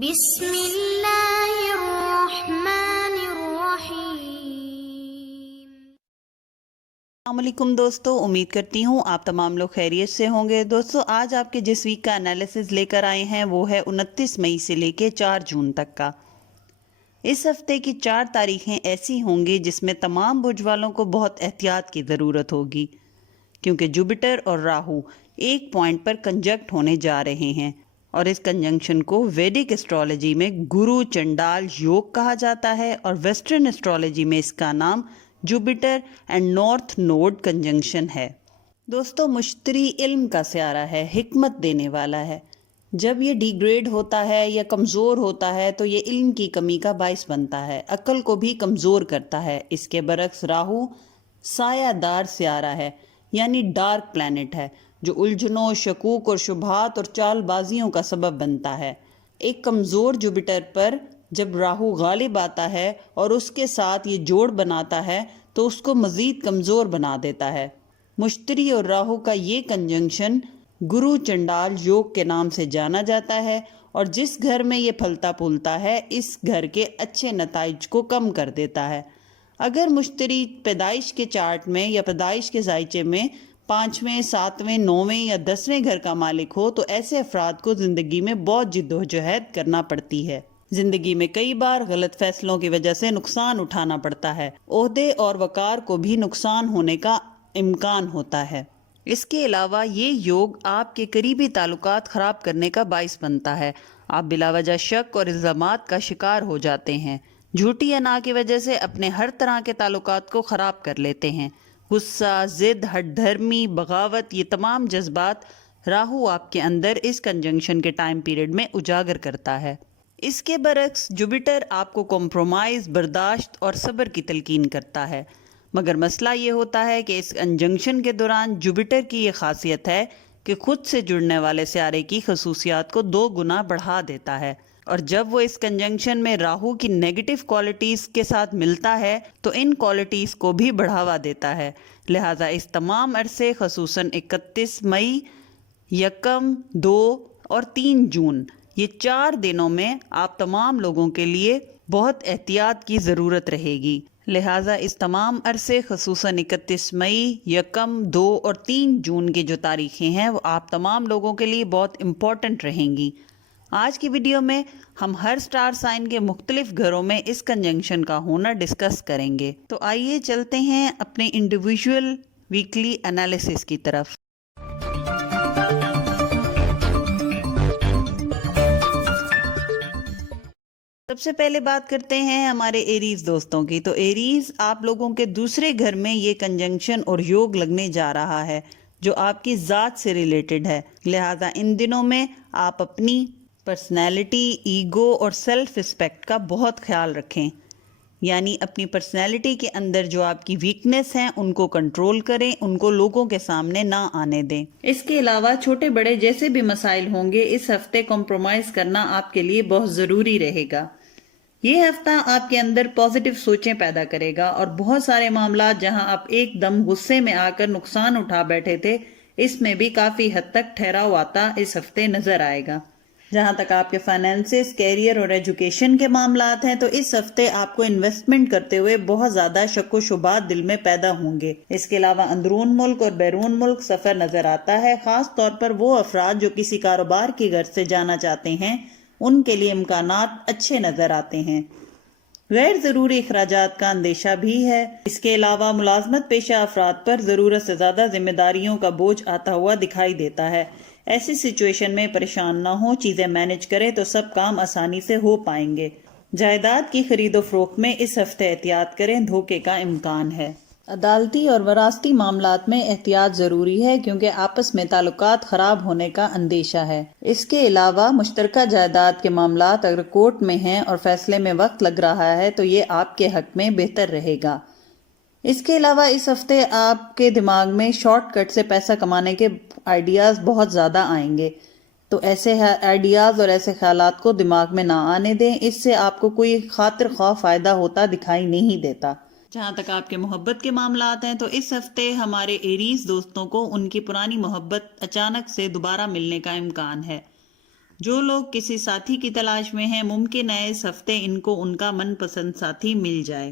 بسم اللہ الرحمن الرحیم۔ السلام علیکم دوستو، امید کرتی ہوں آپ تمام لوگ خیریت سے ہوں گے۔ دوستو آج آپ کے جس ویک کا انالیسز لے کر آئے ہیں وہ ہے 29 مئی سے لے کے 4 جون تک کا۔ اس ہفتے کی 4 تاریخیں ایسی ہوں گی جس میں تمام برج والوں کو بہت احتیاط کی ضرورت ہوگی، کیونکہ جوپیٹر اور راہو ایک پوائنٹ پر کنجکٹ ہونے جا رہے ہیں، اور اس کنجنکشن کو ویدک اسٹرالوجی میں گرو چنڈال یوگ کہا جاتا ہے، اور ویسٹرن اسٹرالوجی میں اس کا نام Jupiter and north node conjunction ہے۔ دوستو مشتری علم کا سیارہ ہے، حکمت دینے والا ہے۔ جب یہ ڈی گریڈ ہوتا ہے یا کمزور ہوتا ہے تو یہ علم کی کمی کا باعث بنتا ہے، عقل کو بھی کمزور کرتا ہے۔ اس کے برعکس راہو سایہ دار سیارہ ہے، یعنی ڈارک پلینٹ ہے، جو الجھنوں، شکوک اور شبہات اور چال بازیوں کا سبب بنتا ہے۔ ایک کمزور جوپیٹر پر جب راہو غالب آتا ہے اور اس کے ساتھ یہ جوڑ بناتا ہے تو اس کو مزید کمزور بنا دیتا ہے۔ مشتری اور راہو کا یہ کنجنکشن گرو چنڈال یوگ کے نام سے جانا جاتا ہے، اور جس گھر میں یہ پھلتا پھولتا ہے اس گھر کے اچھے نتائج کو کم کر دیتا ہے۔ اگر مشتری پیدائش کے چارٹ میں یا پیدائش کے ذائچے میں 5ویں، 7ویں، 9ویں یا 10ویں گھر کا مالک ہو تو ایسے افراد کو زندگی میں بہت جدوجہد کرنا پڑتی ہے۔ زندگی میں کئی بار غلط فیصلوں کی وجہ سے نقصان اٹھانا پڑتا ہے، عہدے اور وقار کو بھی نقصان ہونے کا امکان ہوتا ہے۔ اس کے علاوہ یہ یوگ آپ کے قریبی تعلقات خراب کرنے کا باعث بنتا ہے۔ آپ بلا وجہ شک اور الزامات کا شکار ہو جاتے ہیں، جھوٹی انا کی وجہ سے اپنے ہر طرح کے تعلقات کو خراب کر لیتے ہیں۔ غصہ، ضد، ہٹ دھرمی، بغاوت، یہ تمام جذبات راہو آپ کے اندر اس کنجنکشن کے ٹائم پیریڈ میں اجاگر کرتا ہے۔ اس کے برعکس جوپیٹر آپ کو کمپرومائز، برداشت اور صبر کی تلقین کرتا ہے، مگر مسئلہ یہ ہوتا ہے کہ اس کنجنکشن کے دوران جوپیٹر کی یہ خاصیت ہے کہ خود سے جڑنے والے سیارے کی خصوصیات کو 2 گنا بڑھا دیتا ہے، اور جب وہ اس کنجنکشن میں راہو کی نیگیٹو کوالٹیز کے ساتھ ملتا ہے تو ان کوالٹیز کو بھی بڑھاوا دیتا ہے۔ لہٰذا اس تمام عرصے خصوصاً 31 مئی، 1، 2 اور 3 جون یہ 4 دنوں میں آپ تمام لوگوں کے لیے بہت احتیاط کی ضرورت رہے گی۔ لہٰذا اس تمام عرصے خصوصاً 31 مئی، 1، 2 اور 3 جون کی جو تاریخیں ہیں وہ آپ تمام لوگوں کے لیے بہت امپورٹنٹ رہیں گی۔ آج کی ویڈیو میں ہم ہر سٹار سائن کے مختلف گھروں میں اس کنجنکشن کا ہونا ڈسکس کریں گے۔ تو آئیے چلتے ہیں اپنے انڈیویجول ویکلی انالیسس کی طرف۔ سب سے پہلے بات کرتے ہیں ہمارے ایریز دوستوں کی۔ تو ایریز آپ لوگوں کے دوسرے گھر میں یہ کنجنکشن اور یوگ لگنے جا رہا ہے جو آپ کی ذات سے ریلیٹڈ ہے، لہٰذا ان دنوں میں آپ اپنی پرسنالٹی، ایگو اور سیلف رسپیکٹ کا بہت خیال رکھیں، یعنی اپنی پرسنالٹی کے اندر جو آپ کی ویکنس ہیں ان کو کنٹرول کریں، ان کو لوگوں کے سامنے نہ آنے دیں۔ اس کے علاوہ چھوٹے بڑے جیسے بھی مسائل ہوں گے اس ہفتے کمپرومائز کرنا آپ کے لیے بہت ضروری رہے گا۔ یہ ہفتہ آپ کے اندر پازیٹیو سوچیں پیدا کرے گا، اور بہت سارے معاملات جہاں آپ ایک دم غصے میں آ کر نقصان اٹھا بیٹھے تھے اس میں بھی کافی حد تک ٹھہراؤ آتا اس ہفتے نظر آئے گا۔ جہاں تک آپ کے فائنینسز، کیریئر اور ایجوکیشن کے معاملات ہیں تو اس ہفتے آپ کو انویسٹمنٹ کرتے ہوئے بہت زیادہ شک و شبہات دل میں پیدا ہوں گے۔ اس کے علاوہ اندرون ملک اور بیرون ملک سفر نظر آتا ہے، خاص طور پر وہ افراد جو کسی کاروبار کی غرض سے جانا چاہتے ہیں ان کے لیے امکانات اچھے نظر آتے ہیں۔ غیر ضروری اخراجات کا اندیشہ بھی ہے۔ اس کے علاوہ ملازمت پیشہ افراد پر ضرورت سے زیادہ ذمہ داریوں کا بوجھ آتا ہوا دکھائی دیتا ہے۔ ایسی سچویشن میں پریشان نہ ہوں، چیزیں مینج کریں تو سب کام آسانی سے ہو پائیں گے۔ جائیداد کی خرید و فروخت میں اس ہفتے احتیاط کریں، دھوکے کا امکان ہے۔ عدالتی اور وراثتی معاملات میں احتیاط ضروری ہے کیونکہ آپس میں تعلقات خراب ہونے کا اندیشہ ہے۔ اس کے علاوہ مشترکہ جائیداد کے معاملات اگر کورٹ میں ہیں اور فیصلے میں وقت لگ رہا ہے تو یہ آپ کے حق میں بہتر رہے گا۔ اس کے علاوہ اس ہفتے آپ کے دماغ میں شارٹ کٹ سے پیسہ کمانے کے آئیڈیاز بہت زیادہ آئیں گے، تو ایسے آئیڈیاز اور ایسے خیالات کو دماغ میں نہ آنے دیں، اس سے آپ کو کوئی خاطر خواہ فائدہ ہوتا دکھائی نہیں دیتا۔ جہاں تک آپ کے محبت کے معاملات ہیں تو اس ہفتے ہمارے ایریز دوستوں کو ان کی پرانی محبت اچانک سے دوبارہ ملنے کا امکان ہے۔ جو لوگ کسی ساتھی کی تلاش میں ہیں ممکن ہے اس ہفتے ان کو ان کا من پسند ساتھی مل جائے۔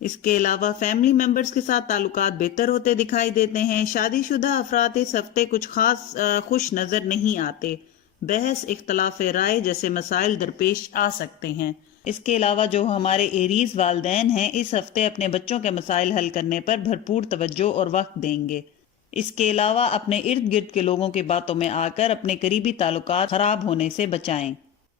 اس کے علاوہ فیملی ممبرز کے ساتھ تعلقات بہتر ہوتے دکھائی دیتے ہیں۔ شادی شدہ افراد اس ہفتے کچھ خاص خوش نظر نہیں آتے۔ بحث، اختلاف رائے جیسے مسائل درپیش آ سکتے ہیں۔ اس کے علاوہ جو ہمارے ایریز والدین ہیں اس ہفتے اپنے بچوں کے مسائل حل کرنے پر بھرپور توجہ اور وقت دیں گے۔ اس کے علاوہ اپنے ارد گرد کے لوگوں کی باتوں میں آ کر اپنے قریبی تعلقات خراب ہونے سے بچائیں۔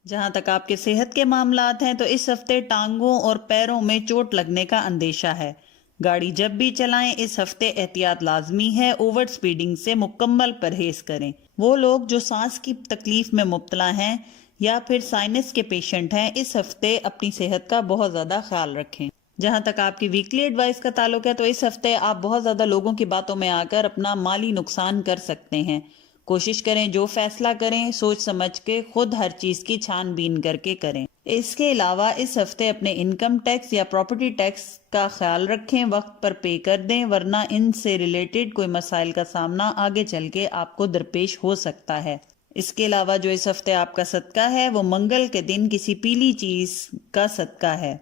جہاں تک آپ کے صحت کے معاملات ہیں تو اس ہفتے ٹانگوں اور پیروں میں چوٹ لگنے کا اندیشہ ہے۔ گاڑی جب بھی چلائیں اس ہفتے احتیاط لازمی ہے۔ اوور سپیڈنگ سے مکمل پرہیز کریں۔ وہ لوگ جو سانس کی تکلیف میں مبتلا ہیں یا پھر سائنس کے پیشنٹ ہیں اس ہفتے اپنی صحت کا بہت زیادہ خیال رکھیں۔ جہاں تک آپ کی ویکلی ایڈوائس کا تعلق ہے تو اس ہفتے آپ بہت زیادہ لوگوں کی باتوں میں آ کر اپنا مالی نقصان کر سکتے ہیں۔ کوشش کریں جو فیصلہ کریں سوچ سمجھ کے خود ہر چیز کی چھان بین کر کے کریں۔ اس کے علاوہ اس ہفتے اپنے انکم ٹیکس یا پراپرٹی ٹیکس کا خیال رکھیں، وقت پر پے کر دیں ورنہ ان سے ریلیٹڈ کوئی مسائل کا سامنا آگے چل کے آپ کو درپیش ہو سکتا ہے۔ اس کے علاوہ جو اس ہفتے آپ کا صدقہ ہے وہ منگل کے دن کسی پیلی چیز کا صدقہ ہے۔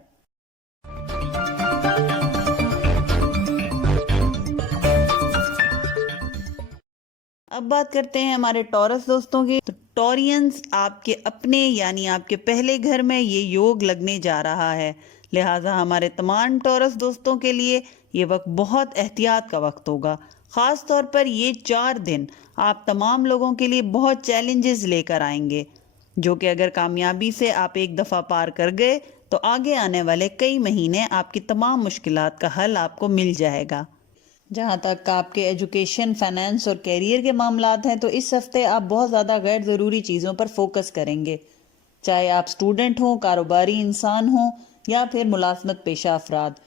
اب بات کرتے ہیں ہمارے ٹورس دوستوں کی۔ تو ٹورینز آپ کے اپنے یعنی آپ کے پہلے گھر میں یہ یوگ لگنے جا رہا ہے، لہٰذا ہمارے تمام ٹورس دوستوں کے لیے یہ وقت بہت احتیاط کا وقت ہوگا۔ خاص طور پر یہ 4 دن آپ تمام لوگوں کے لیے بہت چیلنجز لے کر آئیں گے، جو کہ اگر کامیابی سے آپ ایک دفعہ پار کر گئے تو آگے آنے والے کئی مہینے آپ کی تمام مشکلات کا حل آپ کو مل جائے گا۔ جہاں تک آپ کے ایجوکیشن، فائنانس اور کیریئر کے معاملات ہیں تو اس ہفتے آپ بہت زیادہ غیر ضروری چیزوں پر فوکس کریں گے، چاہے آپ اسٹوڈنٹ ہوں، کاروباری انسان ہوں یا پھر ملازمت پیشہ افراد۔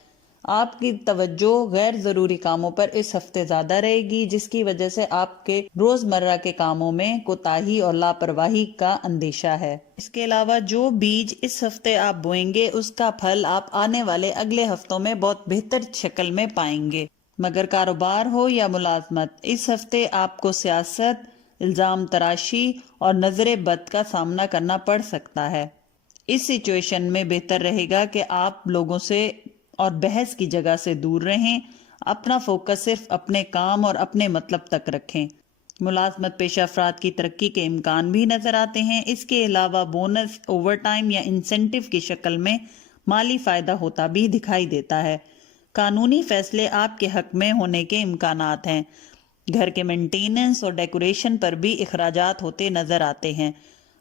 آپ کی توجہ غیر ضروری کاموں پر اس ہفتے زیادہ رہے گی، جس کی وجہ سے آپ کے روزمرہ کے کاموں میں کوتاہی اور لاپرواہی کا اندیشہ ہے۔ اس کے علاوہ جو بیج اس ہفتے آپ بوئیں گے اس کا پھل آپ آنے والے اگلے ہفتوں میں بہت بہتر شکل میں پائیں گے۔ مگر کاروبار ہو یا ملازمت، اس ہفتے آپ کو سیاست، الزام تراشی اور نظر بد کا سامنا کرنا پڑ سکتا ہے۔ اس سچویشن میں بہتر رہے گا کہ آپ لوگوں سے اور بحث کی جگہ سے دور رہیں، اپنا فوکس صرف اپنے کام اور اپنے مطلب تک رکھیں۔ ملازمت پیشہ افراد کی ترقی کے امکان بھی نظر آتے ہیں۔ اس کے علاوہ بونس، اوور ٹائم یا انسینٹیو کی شکل میں مالی فائدہ ہوتا بھی دکھائی دیتا ہے۔ قانونی فیصلے آپ کے حق میں ہونے کے امکانات ہیں۔ گھر کے مینٹیننس اور ڈیکوریشن پر بھی اخراجات ہوتے نظر آتے ہیں،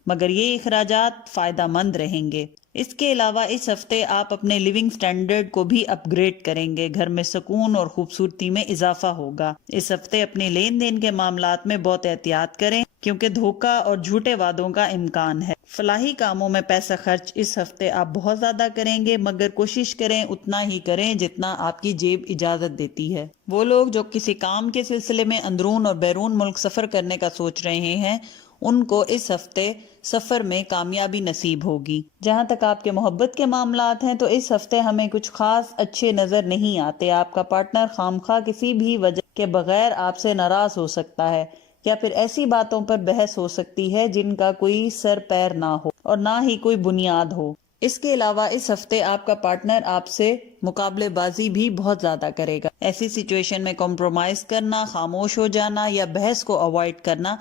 مگر یہ اخراجات فائدہ مند رہیں گے۔ اس کے علاوہ اس ہفتے آپ اپنے لیونگ سٹینڈرڈ کو بھی اپ گریڈ کریں گے، گھر میں سکون اور خوبصورتی میں اضافہ ہوگا۔ اس ہفتے اپنے لین دین کے معاملات میں بہت احتیاط کریں کیونکہ دھوکہ اور جھوٹے وعدوں کا امکان ہے۔ فلاحی کاموں میں پیسہ خرچ اس ہفتے آپ بہت زیادہ کریں گے، مگر کوشش کریں اتنا ہی کریں جتنا آپ کی جیب اجازت دیتی ہے۔ وہ لوگ جو کسی کام کے سلسلے میں اندرون اور بیرون ملک سفر کرنے کا سوچ رہے ہیں ان کو اس ہفتے سفر میں کامیابی نصیب ہوگی۔ جہاں تک آپ کے محبت کے معاملات ہیں تو اس ہفتے ہمیں کچھ خاص اچھے نظر نہیں آتے۔ آپ کا پارٹنر خامخواہ کسی بھی وجہ کے بغیر آپ سے ناراض ہو سکتا ہے یا پھر ایسی باتوں پر بحث ہو سکتی ہے جن کا کوئی سر پیر نہ ہو اور نہ ہی کوئی بنیاد ہو۔ اس کے علاوہ اس ہفتے آپ کا پارٹنر آپ سے مقابلے بازی بھی بہت زیادہ کرے گا۔ ایسی سچویشن میں کمپرومائز کرنا، خاموش ہو جانا یا بحث کو اوائڈ کرنا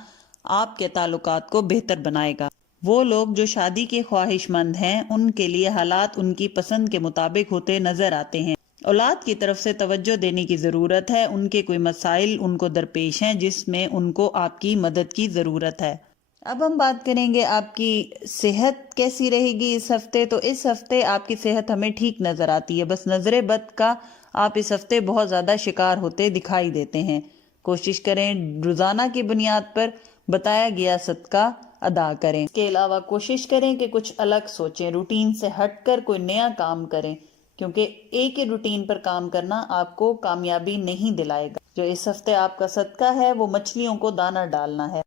آپ کے تعلقات کو بہتر بنائے گا۔ وہ لوگ جو شادی کے خواہش مند ہیں ان کے لیے حالات ان کی پسند کے مطابق ہوتے نظر آتے ہیں۔ اولاد کی طرف سے توجہ دینے کی ضرورت ہے، ان کے کوئی مسائل ان کو درپیش ہیں جس میں ان کو آپ کی مدد کی ضرورت ہے۔ اب ہم بات کریں گے آپ کی صحت کیسی رہے گی اس ہفتے۔ تو اس ہفتے آپ کی صحت ہمیں ٹھیک نظر آتی ہے، بس نظر بد کا آپ اس ہفتے بہت زیادہ شکار ہوتے دکھائی دیتے ہیں۔ کوشش کریں روزانہ کی بنیاد پر بتایا گیا صدقہ ادا کریں۔ اس کے علاوہ کوشش کریں کہ کچھ الگ سوچیں، روٹین سے ہٹ کر کوئی نیا کام کریں، کیونکہ ایک ہی روٹین پر کام کرنا آپ کو کامیابی نہیں دلائے گا۔ جو اس ہفتے آپ کا صدقہ ہے وہ مچھلیوں کو دانہ ڈالنا ہے۔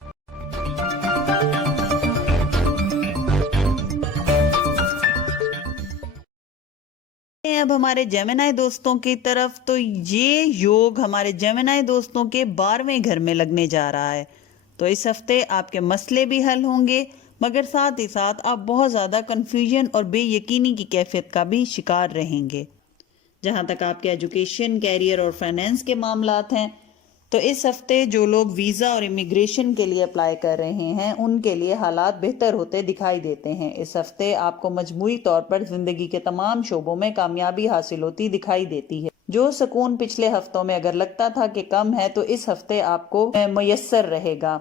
اب ہمارے جیمنائی دوستوں کی طرف، تو یہ یوگ ہمارے جیمنائی دوستوں کے 12ویں گھر میں لگنے جا رہا ہے۔ تو اس ہفتے آپ کے مسئلے بھی حل ہوں گے، مگر ساتھ ہی ساتھ آپ بہت زیادہ کنفیوژن اور بے یقینی کی کیفیت کا بھی شکار رہیں گے۔ جہاں تک آپ کے ایجوکیشن، کیریئر اور فائنینس کے معاملات ہیں تو اس ہفتے جو لوگ ویزا اور امیگریشن کے لیے اپلائی کر رہے ہیں ان کے لیے حالات بہتر ہوتے دکھائی دیتے ہیں۔ اس ہفتے آپ کو مجموعی طور پر زندگی کے تمام شعبوں میں کامیابی حاصل ہوتی دکھائی دیتی ہے۔ جو سکون پچھلے ہفتوں میں اگر لگتا تھا کہ کم ہے تو اس ہفتے آپ کو میسر رہے گا۔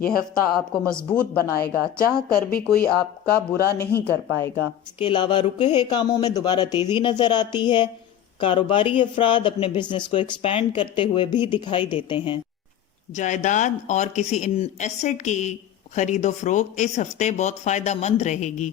یہ ہفتہ آپ کو مضبوط بنائے گا، چاہ کر بھی کوئی آپ کا برا نہیں کر پائے گا۔ اس کے علاوہ رکے ہوئے کاموں میں دوبارہ تیزی نظر آتی ہے۔ کاروباری افراد اپنے بزنس کو ایکسپینڈ کرتے ہوئے بھی دکھائی دیتے ہیں۔ جائیداد اور کسی ایسٹ کی خرید و فروخت اس ہفتے بہت فائدہ مند رہے گی۔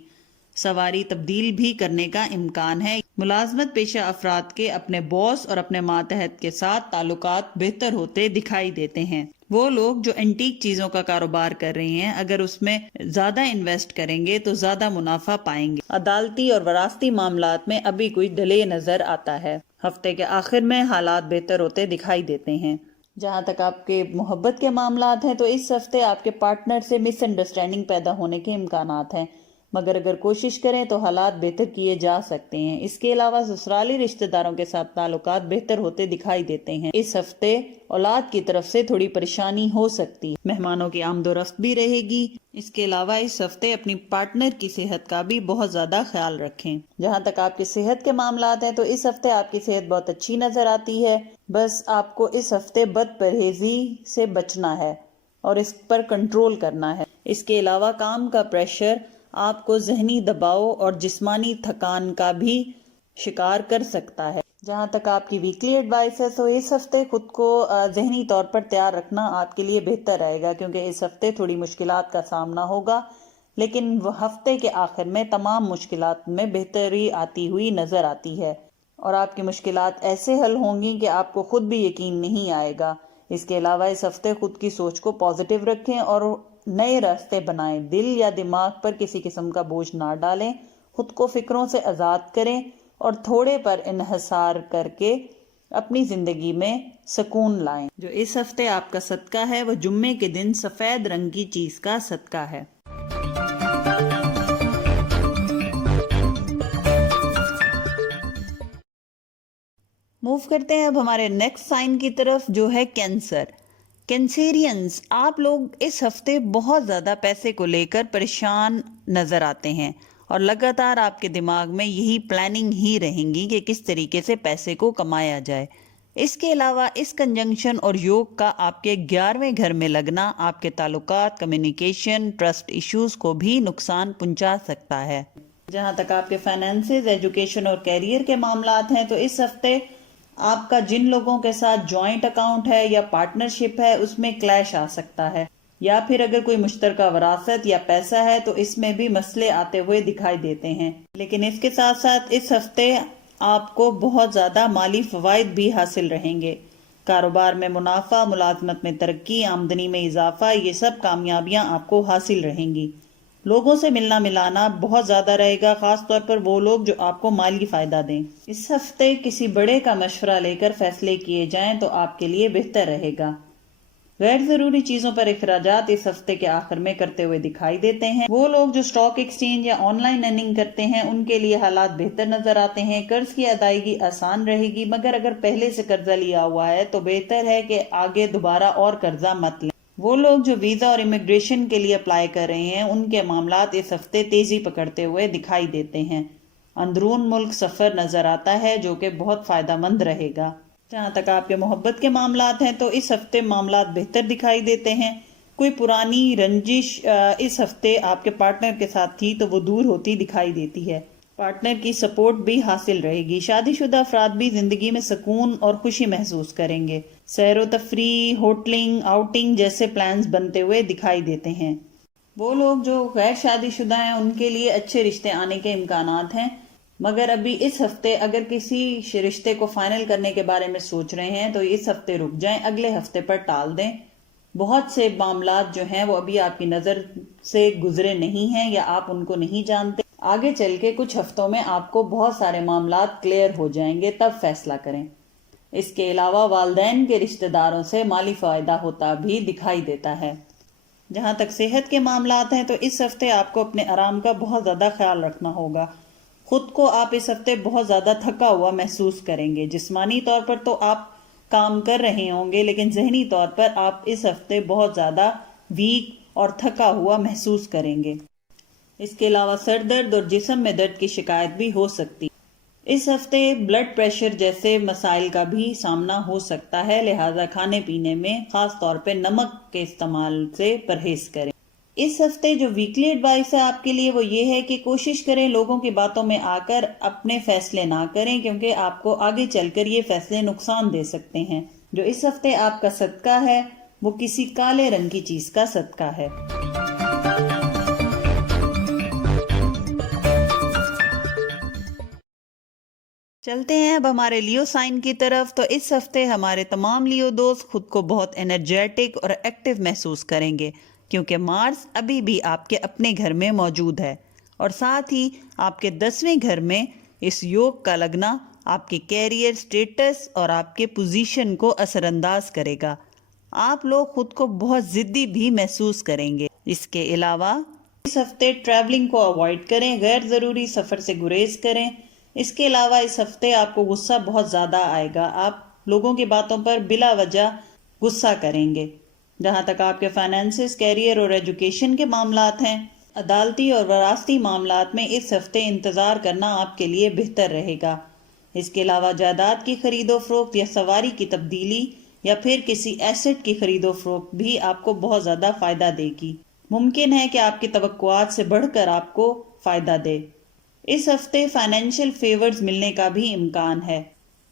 سواری تبدیل بھی کرنے کا امکان ہے۔ ملازمت پیشہ افراد کے اپنے باس اور اپنے ماتحت کے ساتھ تعلقات بہتر ہوتے دکھائی دیتے ہیں۔ وہ لوگ جو اینٹیک چیزوں کا کاروبار کر رہے ہیں اگر اس میں زیادہ انویسٹ کریں گے تو زیادہ منافع پائیں گے۔ عدالتی اور وراثتی معاملات میں ابھی کوئی ڈیلے نظر آتا ہے۔ ہفتے کے آخر میں حالات بہتر ہوتے دکھائی دیتے ہیں۔ جہاں تک آپ کے محبت کے معاملات ہیں تو اس ہفتے آپ کے پارٹنر سے مس انڈرسٹینڈنگ پیدا ہونے کے امکانات ہیں، مگر اگر کوشش کریں تو حالات بہتر کیے جا سکتے ہیں۔ اس کے علاوہ سسرالی رشتہ داروں کے ساتھ تعلقات بہتر ہوتے دکھائی دیتے ہیں۔ اس ہفتے اولاد کی طرف سے تھوڑی پریشانی ہو سکتی ہے، مہمانوں کی آمد و رفت بھی رہے گی۔ اس کے علاوہ اس ہفتے اپنی پارٹنر کی صحت کا بھی بہت زیادہ خیال رکھیں۔ جہاں تک آپ کی صحت کے معاملات ہیں تو اس ہفتے آپ کی صحت بہت اچھی نظر آتی ہے، بس آپ کو اس ہفتے بد پرہیزی سے بچنا ہے اور اس پر کنٹرول کرنا ہے۔ اس کے علاوہ کام کا پریشر آپ کو ذہنی دباؤ اور جسمانی تھکان کا بھی شکار کر سکتا ہے۔ جہاں تک آپ کی ویکلی ایڈوائس ہے تو اس ہفتے خود کو ذہنی طور پر تیار رکھنا آپ کے لیے بہتر رہے گا، کیونکہ اس ہفتے تھوڑی مشکلات کا سامنا ہوگا، لیکن وہ ہفتے کے آخر میں تمام مشکلات میں بہتری آتی ہوئی نظر آتی ہے اور آپ کی مشکلات ایسے حل ہوں گی کہ آپ کو خود بھی یقین نہیں آئے گا۔ اس کے علاوہ اس ہفتے خود کی سوچ کو پازیٹیو رکھیں اور نئے راستے بنائیں۔ دل یا دماغ پر کسی قسم کا بوجھ نہ ڈالیں، خود کو فکروں سے آزاد کریں اور تھوڑے پر انحصار کر کے اپنی زندگی میں سکون لائیں۔ جو اس ہفتے آپ کا صدقہ ہے وہ جمعے کے دن سفید رنگ کی چیز کا صدقہ ہے۔ موو کرتے ہیں اب ہمارے نیکسٹ سائن کی طرف جو ہے کینسر۔ کینسیرینز، آپ لوگ اس ہفتے بہت زیادہ پیسے کو لے کر پریشان نظر آتے ہیں اور لگاتار آپ کے دماغ میں یہی پلاننگ ہی رہیں گی کہ کس طریقے سے پیسے کو کمایا جائے۔ اس کے علاوہ اس کنجنکشن اور یوگ کا آپ کے 11ویں گھر میں لگنا آپ کے تعلقات، کمیونیکیشن، ٹرسٹ ایشوز کو بھی نقصان پہنچا سکتا ہے۔ جہاں تک آپ کے فائنینسز، ایجوکیشن اور کیریئر کے معاملات ہیں تو اس ہفتے آپ کا جن لوگوں کے ساتھ جوائنٹ اکاؤنٹ ہے یا پارٹنرشپ ہے اس میں کلیش آ سکتا ہے، یا پھر اگر کوئی مشترکہ وراثت یا پیسہ ہے تو اس میں بھی مسئلے آتے ہوئے دکھائی دیتے ہیں۔ لیکن اس کے ساتھ ساتھ اس ہفتے آپ کو بہت زیادہ مالی فوائد بھی حاصل رہیں گے۔ کاروبار میں منافع، ملازمت میں ترقی، آمدنی میں اضافہ، یہ سب کامیابیاں آپ کو حاصل رہیں گی۔ لوگوں سے ملنا ملانا بہت زیادہ رہے گا، خاص طور پر وہ لوگ جو آپ کو مالی فائدہ دیں۔ اس ہفتے کسی بڑے کا مشورہ لے کر فیصلے کیے جائیں تو آپ کے لیے بہتر رہے گا۔ غیر ضروری چیزوں پر اخراجات اس ہفتے کے آخر میں کرتے ہوئے دکھائی دیتے ہیں۔ وہ لوگ جو اسٹاک ایکسچینج یا آن لائن ارننگ کرتے ہیں ان کے لیے حالات بہتر نظر آتے ہیں۔ قرض کی ادائیگی آسان رہے گی، مگر اگر پہلے سے قرضہ لیا ہوا ہے تو بہتر ہے کہ آگے دوبارہ اور قرضہ مت لیں۔ وہ لوگ جو ویزا اور امیگریشن کے لیے اپلائی کر رہے ہیں ان کے معاملات اس ہفتے تیزی پکڑتے ہوئے دکھائی دیتے ہیں۔ اندرون ملک سفر نظر آتا ہے جو کہ بہت فائدہ مند رہے گا۔ جہاں تک آپ کے محبت کے معاملات ہیں تو اس ہفتے معاملات بہتر دکھائی دیتے ہیں۔ کوئی پرانی رنجش اس ہفتے آپ کے پارٹنر کے ساتھ تھی تو وہ دور ہوتی دکھائی دیتی ہے۔ پارٹنر کی سپورٹ بھی حاصل رہے گی۔ شادی شدہ افراد بھی زندگی میں سکون اور خوشی محسوس کریں گے۔ سیر و تفریح، ہوٹلنگ، آؤٹنگ جیسے پلانز بنتے ہوئے دکھائی دیتے ہیں۔ وہ لوگ جو غیر شادی شدہ ہیں ان کے لیے اچھے رشتے آنے کے امکانات ہیں، مگر ابھی اس ہفتے اگر کسی رشتے کو فائنل کرنے کے بارے میں سوچ رہے ہیں تو اس ہفتے رک جائیں، اگلے ہفتے پر ٹال دیں۔ بہت سے معاملات جو ہیں وہ ابھی آپ کی نظر سے گزرے نہیں ہیں یا آپ ان کو نہیں جانتے۔ آگے چل کے کچھ ہفتوں میں آپ کو بہت سارے معاملات کلیئر ہو جائیں گے، تب فیصلہ کریں۔ اس کے علاوہ والدین کے رشتہ داروں سے مالی فائدہ ہوتا بھی دکھائی دیتا ہے۔ جہاں تک صحت کے معاملات ہیں تو اس ہفتے آپ کو اپنے آرام کا بہت زیادہ خیال رکھنا ہوگا. خود کو آپ اس ہفتے بہت زیادہ تھکا ہوا محسوس کریں گے. جسمانی طور پر تو آپ کام کر رہے ہوں گے لیکن ذہنی طور پر آپ اس ہفتے بہت زیادہ ویک اور تھکا ہوا محسوس کریں گے. اس کے علاوہ سر درد اور جسم میں درد کی شکایت بھی ہو سکتی. اس ہفتے بلڈ پریشر جیسے مسائل کا بھی سامنا ہو سکتا ہے، لہذا کھانے پینے میں خاص طور پہ نمک کے استعمال سے پرہیز کریں. اس ہفتے جو ویکلی ایڈوائس ہے آپ کے لیے وہ یہ ہے کہ کوشش کریں لوگوں کی باتوں میں آ کر اپنے فیصلے نہ کریں، کیونکہ آپ کو آگے چل کر یہ فیصلے نقصان دے سکتے ہیں. جو اس ہفتے آپ کا صدقہ ہے وہ کسی کالے رنگ کی چیز کا صدقہ ہے. چلتے ہیں اب ہمارے لیو سائن کی طرف. تو اس ہفتے ہمارے تمام لیو دوست خود کو بہت انرجیٹک اور ایکٹیو محسوس کریں گے، کیونکہ مارس ابھی بھی آپ کے اپنے گھر میں موجود ہے اور ساتھ ہی آپ کے 10ویں گھر میں اس یوگ کا لگنا آپ کے کیریئر سٹیٹس اور آپ کے پوزیشن کو اثر انداز کرے گا. آپ لوگ خود کو بہت ضدی بھی محسوس کریں گے. اس کے علاوہ اس ہفتے ٹریولنگ کو اوائڈ کریں، غیر ضروری سفر سے گریز کریں. اس کے علاوہ اس ہفتے آپ کو غصہ بہت زیادہ آئے گا، آپ لوگوں کی باتوں پر بلا وجہ غصہ کریں گے. جہاں تک آپ کے فائنینسز، کیریئر اور ایجوکیشن کے معاملات ہیں، عدالتی اور وراثتی معاملات میں اس ہفتے انتظار کرنا آپ کے لیے بہتر رہے گا. اس کے علاوہ جائیداد کی خرید و فروخت یا سواری کی تبدیلی یا پھر کسی ایسٹ کی خرید و فروخت بھی آپ کو بہت زیادہ فائدہ دے گی. ممکن ہے کہ آپ کی توقعات سے بڑھ کر آپ کو فائدہ دے. اس ہفتے فائنینشیل فیورز ملنے کا بھی امکان ہے.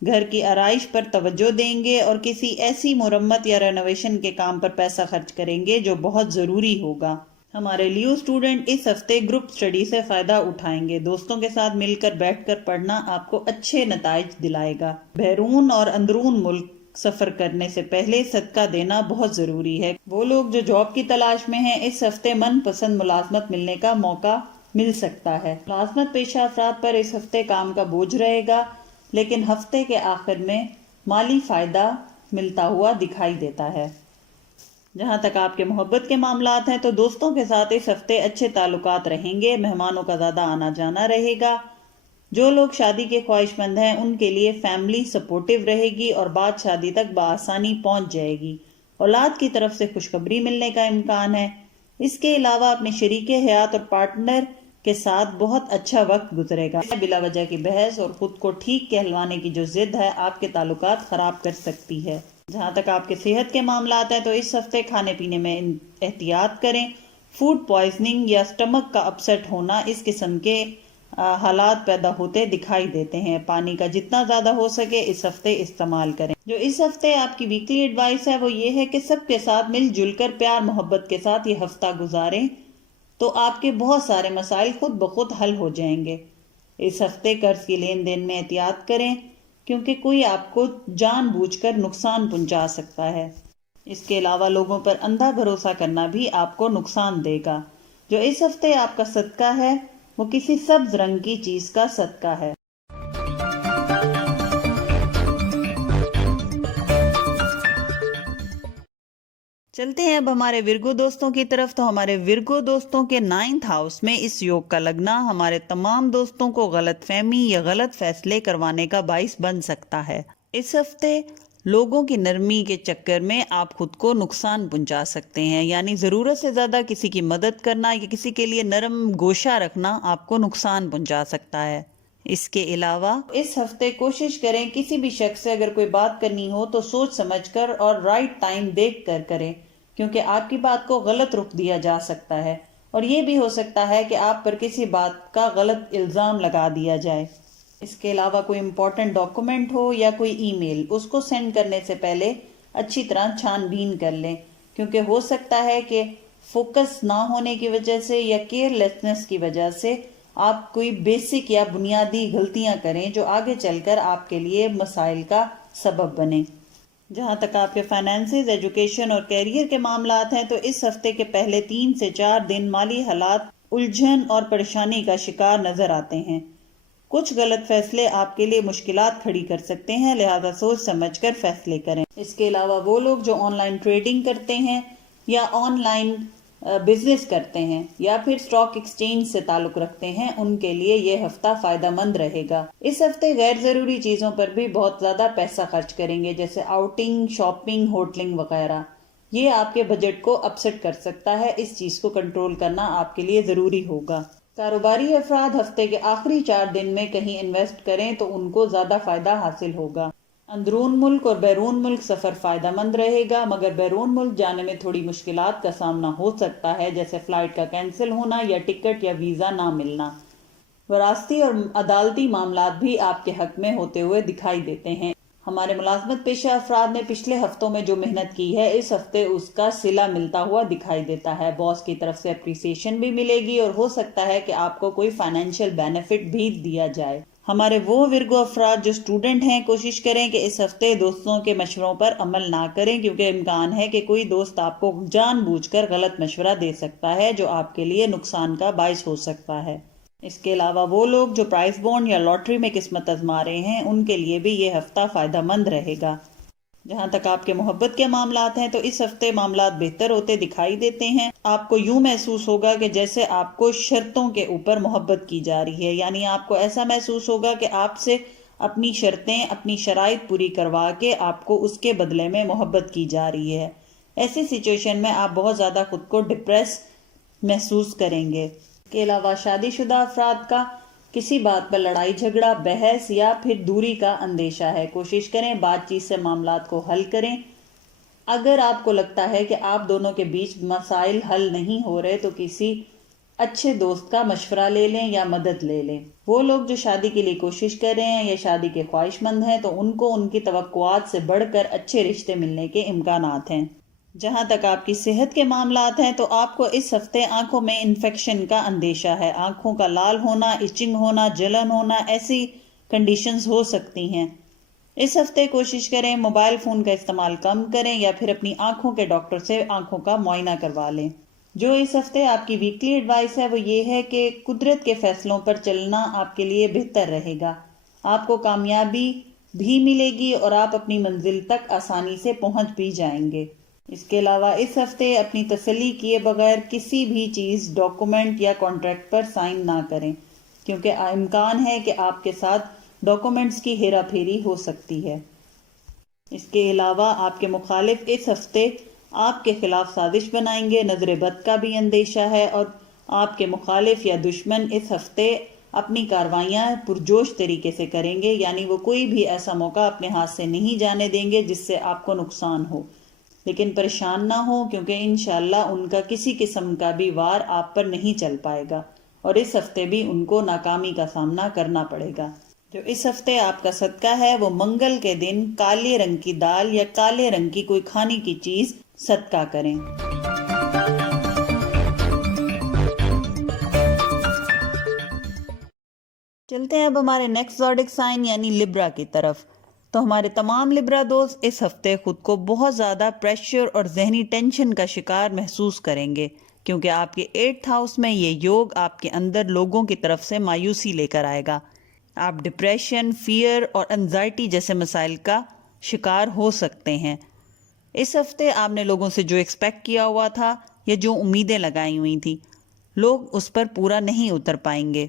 گھر کی آرائش پر توجہ دیں گے اور کسی ایسی مرمت یا رینوویشن کے کام پر پیسہ خرچ کریں گے جو بہت ضروری ہوگا. ہمارے لیو اسٹوڈنٹ اس ہفتے گروپ سٹڈی سے فائدہ اٹھائیں گے. دوستوں کے ساتھ مل کر بیٹھ کر پڑھنا آپ کو اچھے نتائج دلائے گا. بیرون اور اندرون ملک سفر کرنے سے پہلے صدقہ دینا بہت ضروری ہے. وہ لوگ جو جاب کی تلاش میں ہیں اس ہفتے من پسند ملازمت ملنے کا موقع مل سکتا ہے. ملازمت پیشہ افراد پر اس ہفتے کام کا بوجھ رہے گا، لیکن ہفتے کے آخر میں مالی فائدہ ملتا ہوا دکھائی دیتا ہے. جہاں تک آپ کے محبت کے معاملات ہیں تو دوستوں کے ساتھ اس ہفتے اچھے تعلقات رہیں گے، مہمانوں کا زیادہ آنا جانا رہے گا. جو لوگ شادی کے خواہش مند ہیں ان کے لیے فیملی سپورٹیو رہے گی اور بات شادی تک بآسانی پہنچ جائے گی. اولاد کی طرف سے خوشخبری ملنے کا امکان ہے. اس کے علاوہ اپنے شریک حیات اور پارٹنر کے ساتھ بہت اچھا وقت گزرے گا. بلا وجہ کی بحث اور خود کو ٹھیک کہلوانے کی جو ضد ہے آپ کے تعلقات خراب کر سکتی ہے. جہاں تک آپ کے صحت کے معاملات ہیں تو اس ہفتے کھانے پینے میں احتیاط کریں. فوڈ پوائزننگ یا سٹمک کا اپسیٹ ہونا اس قسم کے حالات پیدا ہوتے دکھائی دیتے ہیں. پانی کا جتنا زیادہ ہو سکے اس ہفتے استعمال کریں. جو اس ہفتے آپ کی ویکلی ایڈوائس ہے وہ یہ ہے کہ سب کے ساتھ مل جل کر پیار محبت کے ساتھ یہ ہفتہ گزاریں تو آپ کے بہت سارے مسائل خود بخود حل ہو جائیں گے. اس ہفتے قرض کی لین دین میں احتیاط کریں کیونکہ کوئی آپ کو جان بوجھ کر نقصان پہنچا سکتا ہے. اس کے علاوہ لوگوں پر اندھا بھروسہ کرنا بھی آپ کو نقصان دے گا. جو اس ہفتے آپ کا صدقہ ہے وہ کسی سبز رنگ کی چیز کا صدقہ ہے. چلتے ہیں اب ہمارے ورگو دوستوں کی طرف. تو ہمارے ورگو دوستوں کے 9th ہاؤس میں اس یوگ کا لگنا ہمارے تمام دوستوں کو غلط فہمی یا غلط فیصلے کروانے کا باعث بن سکتا ہے. اس ہفتے لوگوں کی نرمی کے چکر میں آپ خود کو نقصان پہنچا سکتے ہیں، یعنی ضرورت سے زیادہ کسی کی مدد کرنا یا کسی کے لیے نرم گوشہ رکھنا آپ کو نقصان پہنچا سکتا ہے. اس کے علاوہ اس ہفتے کوشش کریں کسی بھی شخص سے اگر کوئی بات کرنی ہو تو سوچ سمجھ کر اور رائٹ ٹائم دیکھ کر کریں، کیونکہ آپ کی بات کو غلط رخ دیا جا سکتا ہے اور یہ بھی ہو سکتا ہے کہ آپ پر کسی بات کا غلط الزام لگا دیا جائے. اس کے علاوہ کوئی امپورٹنٹ ڈاکومنٹ ہو یا کوئی ای میل، اس کو سینڈ کرنے سے پہلے اچھی طرح چھان بین کر لیں، کیونکہ ہو سکتا ہے کہ فوکس نہ ہونے کی وجہ سے یا کیئر لیسنس کی وجہ سے آپ کوئی بیسک یا بنیادی غلطیاں کریں جو آگے چل کر آپ کے لیے مسائل کا سبب بنے. جہاں تک آپ کے فائنینسز، ایجوکیشن اور کیریئر کے معاملات ہیں تو اس ہفتے کے پہلے 3 سے 4 دن مالی حالات الجھن اور پریشانی کا شکار نظر آتے ہیں. کچھ غلط فیصلے آپ کے لیے مشکلات کھڑی کر سکتے ہیں، لہذا سوچ سمجھ کر فیصلے کریں. اس کے علاوہ وہ لوگ جو آن لائن ٹریڈنگ کرتے ہیں یا آن لائن بزنس کرتے ہیں یا پھر اسٹاک ایکسچینج سے تعلق رکھتے ہیں، ان کے لیے یہ ہفتہ فائدہ مند رہے گا۔ اس ہفتے غیر ضروری چیزوں پر بھی بہت زیادہ پیسہ خرچ کریں گے، جیسے آؤٹنگ، شاپنگ، ہوٹلنگ وغیرہ۔ یہ آپ کے بجٹ کو اپسیٹ کر سکتا ہے، اس چیز کو کنٹرول کرنا آپ کے لیے ضروری ہوگا۔ کاروباری افراد ہفتے کے آخری 4 دن میں کہیں انویسٹ کریں تو ان کو زیادہ فائدہ حاصل ہوگا۔ اندرون ملک اور بیرون ملک سفر فائدہ مند رہے گا، مگر بیرون ملک جانے میں تھوڑی مشکلات کا سامنا ہو سکتا ہے، جیسے فلائٹ کا کینسل ہونا یا ٹکٹ یا ویزا نہ ملنا۔ وراثتی اور عدالتی معاملات بھی آپ کے حق میں ہوتے ہوئے دکھائی دیتے ہیں۔ ہمارے ملازمت پیشہ افراد نے پچھلے ہفتوں میں جو محنت کی ہے، اس ہفتے اس کا صلہ ملتا ہوا دکھائی دیتا ہے۔ باس کی طرف سے اپریسیشن بھی ملے گی اور ہو سکتا ہے کہ آپ کو کوئی فائنینشیل بینیفٹ بھی دیا جائے۔ ہمارے وہ ورگو افراد جو اسٹوڈنٹ ہیں، کوشش کریں کہ اس ہفتے دوستوں کے مشوروں پر عمل نہ کریں، کیونکہ امکان ہے کہ کوئی دوست آپ کو جان بوجھ کر غلط مشورہ دے سکتا ہے جو آپ کے لیے نقصان کا باعث ہو سکتا ہے۔ اس کے علاوہ وہ لوگ جو پرائز بونڈ یا لاٹری میں قسمت آزما رہے ہیں، ان کے لیے بھی یہ ہفتہ فائدہ مند رہے گا۔ جہاں تک آپ کے محبت کے معاملات ہیں تو اس ہفتے معاملات بہتر ہوتے دکھائی دیتے ہیں۔ آپ کو یوں محسوس ہوگا کہ جیسے آپ کو شرطوں کے اوپر محبت کی جا رہی ہے، یعنی آپ کو ایسا محسوس ہوگا کہ آپ سے اپنی شرطیں، اپنی شرائط پوری کروا کے آپ کو اس کے بدلے میں محبت کی جا رہی ہے۔ ایسی سچویشن میں آپ بہت زیادہ خود کو ڈپریس محسوس کریں گے۔ اس کے علاوہ شادی شدہ افراد کا کسی بات پر لڑائی جھگڑا، بحث یا پھر دوری کا اندیشہ ہے۔ کوشش کریں بات چیت سے معاملات کو حل کریں۔ اگر آپ کو لگتا ہے کہ آپ دونوں کے بیچ مسائل حل نہیں ہو رہے تو کسی اچھے دوست کا مشورہ لے لیں یا مدد لے لیں۔ وہ لوگ جو شادی کے لیے کوشش کر رہے ہیں یا شادی کے خواہش مند ہیں تو ان کو ان کی توقعات سے بڑھ کر اچھے رشتے ملنے کے امکانات ہیں۔ جہاں تک آپ کی صحت کے معاملات ہیں تو آپ کو اس ہفتے آنکھوں میں انفیکشن کا اندیشہ ہے۔ آنکھوں کا لال ہونا، ایچنگ ہونا، جلن ہونا، ایسی کنڈیشنز ہو سکتی ہیں۔ اس ہفتے کوشش کریں موبائل فون کا استعمال کم کریں یا پھر اپنی آنکھوں کے ڈاکٹر سے آنکھوں کا معائنہ کروا لیں۔ جو اس ہفتے آپ کی ویکلی ایڈوائس ہے وہ یہ ہے کہ قدرت کے فیصلوں پر چلنا آپ کے لیے بہتر رہے گا۔ آپ کو کامیابی بھی ملے گی اور آپ اپنی منزل تک آسانی سے پہنچ بھی جائیں گے۔ اس کے علاوہ اس ہفتے اپنی تسلی کیے بغیر کسی بھی چیز، ڈاکومنٹ یا کانٹریکٹ پر سائن نہ کریں، کیونکہ امکان ہے کہ آپ کے ساتھ ڈاکومنٹس کی ہیرا پھیری ہو سکتی ہے۔ اس کے علاوہ آپ کے مخالف اس ہفتے آپ کے خلاف سازش بنائیں گے، نظر بد کا بھی اندیشہ ہے، اور آپ کے مخالف یا دشمن اس ہفتے اپنی کاروائیاں پرجوش طریقے سے کریں گے، یعنی وہ کوئی بھی ایسا موقع اپنے ہاتھ سے نہیں جانے دیں گے جس سے آپ کو نقصان ہو۔ لیکن پریشان نہ ہو، کیونکہ انشاءاللہ ان کا کسی قسم کا بھی وار آپ پر نہیں چل پائے گا، اور اس ہفتے بھی ان کو ناکامی کا سامنا کرنا پڑے گا۔ جو اس ہفتے آپ کا صدقہ ہے وہ منگل کے دن کالے رنگ کی دال یا کالے رنگ کی کوئی کھانے کی چیز صدقہ کریں۔ چلتے ہیں اب ہمارے نیکسٹ زوڈک سائن یعنی لبرا کی طرف۔ تو ہمارے تمام لبرا دوست اس ہفتے خود کو بہت زیادہ پریشر اور ذہنی ٹینشن کا شکار محسوس کریں گے، کیونکہ آپ کے 8th ہاؤس میں یہ یوگ آپ کے اندر لوگوں کی طرف سے مایوسی لے کر آئے گا۔ آپ ڈپریشن، فیئر اور انزائٹی جیسے مسائل کا شکار ہو سکتے ہیں۔ اس ہفتے آپ نے لوگوں سے جو ایکسپیکٹ کیا ہوا تھا یا جو امیدیں لگائی ہوئی تھیں، لوگ اس پر پورا نہیں اتر پائیں گے۔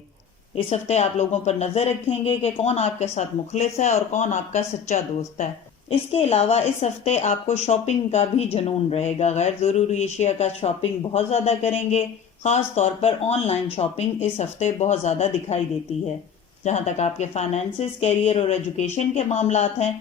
اس ہفتے آپ لوگوں پر نظر رکھیں گے کہ کون آپ کے ساتھ مخلص ہے اور کون آپ کا سچا دوست ہے۔ اس کے علاوہ اس ہفتے آپ کو شاپنگ کا بھی جنون رہے گا۔ غیر ضروری اشیاء کا شاپنگ بہت زیادہ کریں گے، خاص طور پر آن لائن شاپنگ اس ہفتے بہت زیادہ دکھائی دیتی ہے۔ جہاں تک آپ کے فائنینسز، کیریئر اور ایجوکیشن کے معاملات ہیں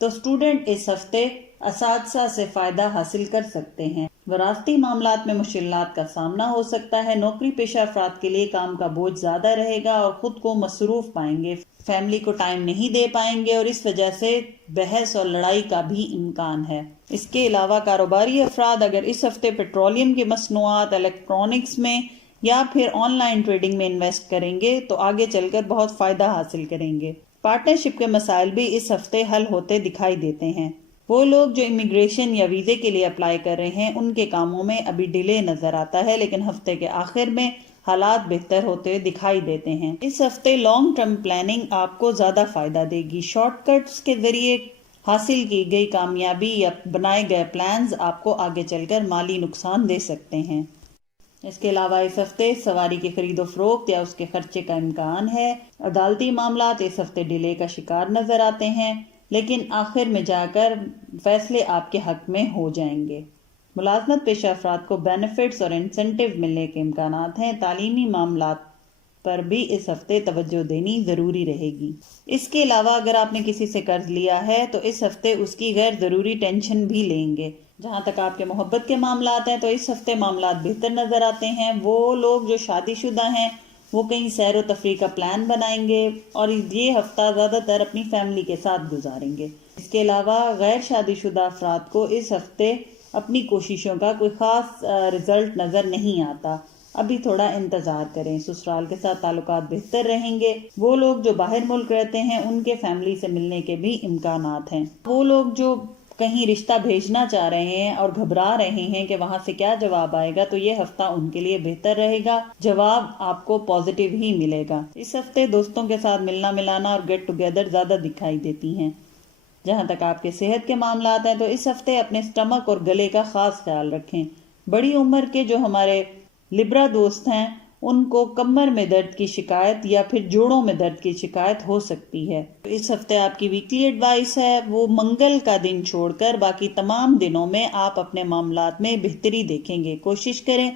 تو اسٹوڈنٹ اس ہفتے اساتذہ سے فائدہ حاصل کر سکتے ہیں۔ وراثتی معاملات میں مشکلات کا سامنا ہو سکتا ہے۔ نوکری پیشہ افراد کے لیے کام کا بوجھ زیادہ رہے گا اور خود کو مصروف پائیں گے، فیملی کو ٹائم نہیں دے پائیں گے اور اس وجہ سے بحث اور لڑائی کا بھی امکان ہے۔ اس کے علاوہ کاروباری افراد اگر اس ہفتے پیٹرولیم کی مصنوعات، الیکٹرانکس میں یا پھر آن لائن ٹریڈنگ میں انویسٹ کریں گے تو آگے چل کر بہت فائدہ حاصل کریں گے۔ پارٹنرشپ کے مسائل بھی اس ہفتے حل ہوتے دکھائی دیتے ہیں۔ وہ لوگ جو امیگریشن یا ویزے کے لیے اپلائی کر رہے ہیں ان کے کاموں میں ابھی ڈیلے نظر آتا ہے، لیکن ہفتے کے آخر میں حالات بہتر ہوتے دکھائی دیتے ہیں۔ اس ہفتے لانگ ٹرم پلاننگ آپ کو زیادہ فائدہ دے گی۔ شارٹ کٹس کے ذریعے حاصل کی گئی کامیابی یا بنائے گئے پلانز آپ کو آگے چل کر مالی نقصان دے سکتے ہیں۔ اس کے علاوہ اس ہفتے سواری کی خرید و فروخت یا اس کے خرچے کا امکان ہے۔ عدالتی معاملات اس ہفتے ڈیلے کا شکار نظر آتے ہیں، لیکن آخر میں جا کر فیصلے آپ کے حق میں ہو جائیں گے۔ ملازمت پیشہ افراد کو بینیفٹس اور انسینٹیو ملنے کے امکانات ہیں۔ تعلیمی معاملات پر بھی اس ہفتے توجہ دینی ضروری رہے گی۔ اس کے علاوہ اگر آپ نے کسی سے قرض لیا ہے تو اس ہفتے اس کی غیر ضروری ٹینشن بھی لیں گے۔ جہاں تک آپ کے محبت کے معاملات ہیں تو اس ہفتے معاملات بہتر نظر آتے ہیں۔ وہ لوگ جو شادی شدہ ہیں وہ کہیں سیر و تفریح کا پلان بنائیں گے اور یہ ہفتہ زیادہ تر اپنی فیملی کے ساتھ گزاریں گے۔ اس کے علاوہ غیر شادی شدہ افراد کو اس ہفتے اپنی کوششوں کا کوئی خاص رزلٹ نظر نہیں آتا، ابھی تھوڑا انتظار کریں۔ سسرال کے ساتھ تعلقات بہتر رہیں گے۔ وہ لوگ جو باہر ملک رہتے ہیں ان کے فیملی سے ملنے کے بھی امکانات ہیں۔ وہ لوگ جو کہیں رشتہ بھیجنا چاہ رہے ہیں اور گھبرا رہے ہیں کہ وہاں سے کیا جواب آئے گا، تو یہ ہفتہ ان کے لیے بہتر رہے گا، جواب آپ کو پازیٹیو ہی ملے گا۔ اس ہفتے دوستوں کے ساتھ ملنا ملانا اور گیٹ ٹوگیدر زیادہ دکھائی دیتی ہیں۔ جہاں تک آپ کے صحت کے معاملات ہیں تو اس ہفتے اپنے سٹمک اور گلے کا خاص خیال رکھیں۔ بڑی عمر کے جو ہمارے لبرا دوست ہیں ان کو کمر میں درد کی شکایت یا پھر جوڑوں میں درد کی شکایت ہو سکتی ہے۔ اس ہفتے آپ کی ویکلی ایڈوائس ہے وہ منگل کا دن چھوڑ کر باقی تمام دنوں میں آپ اپنے معاملات میں بہتری دیکھیں گے۔ کوشش کریں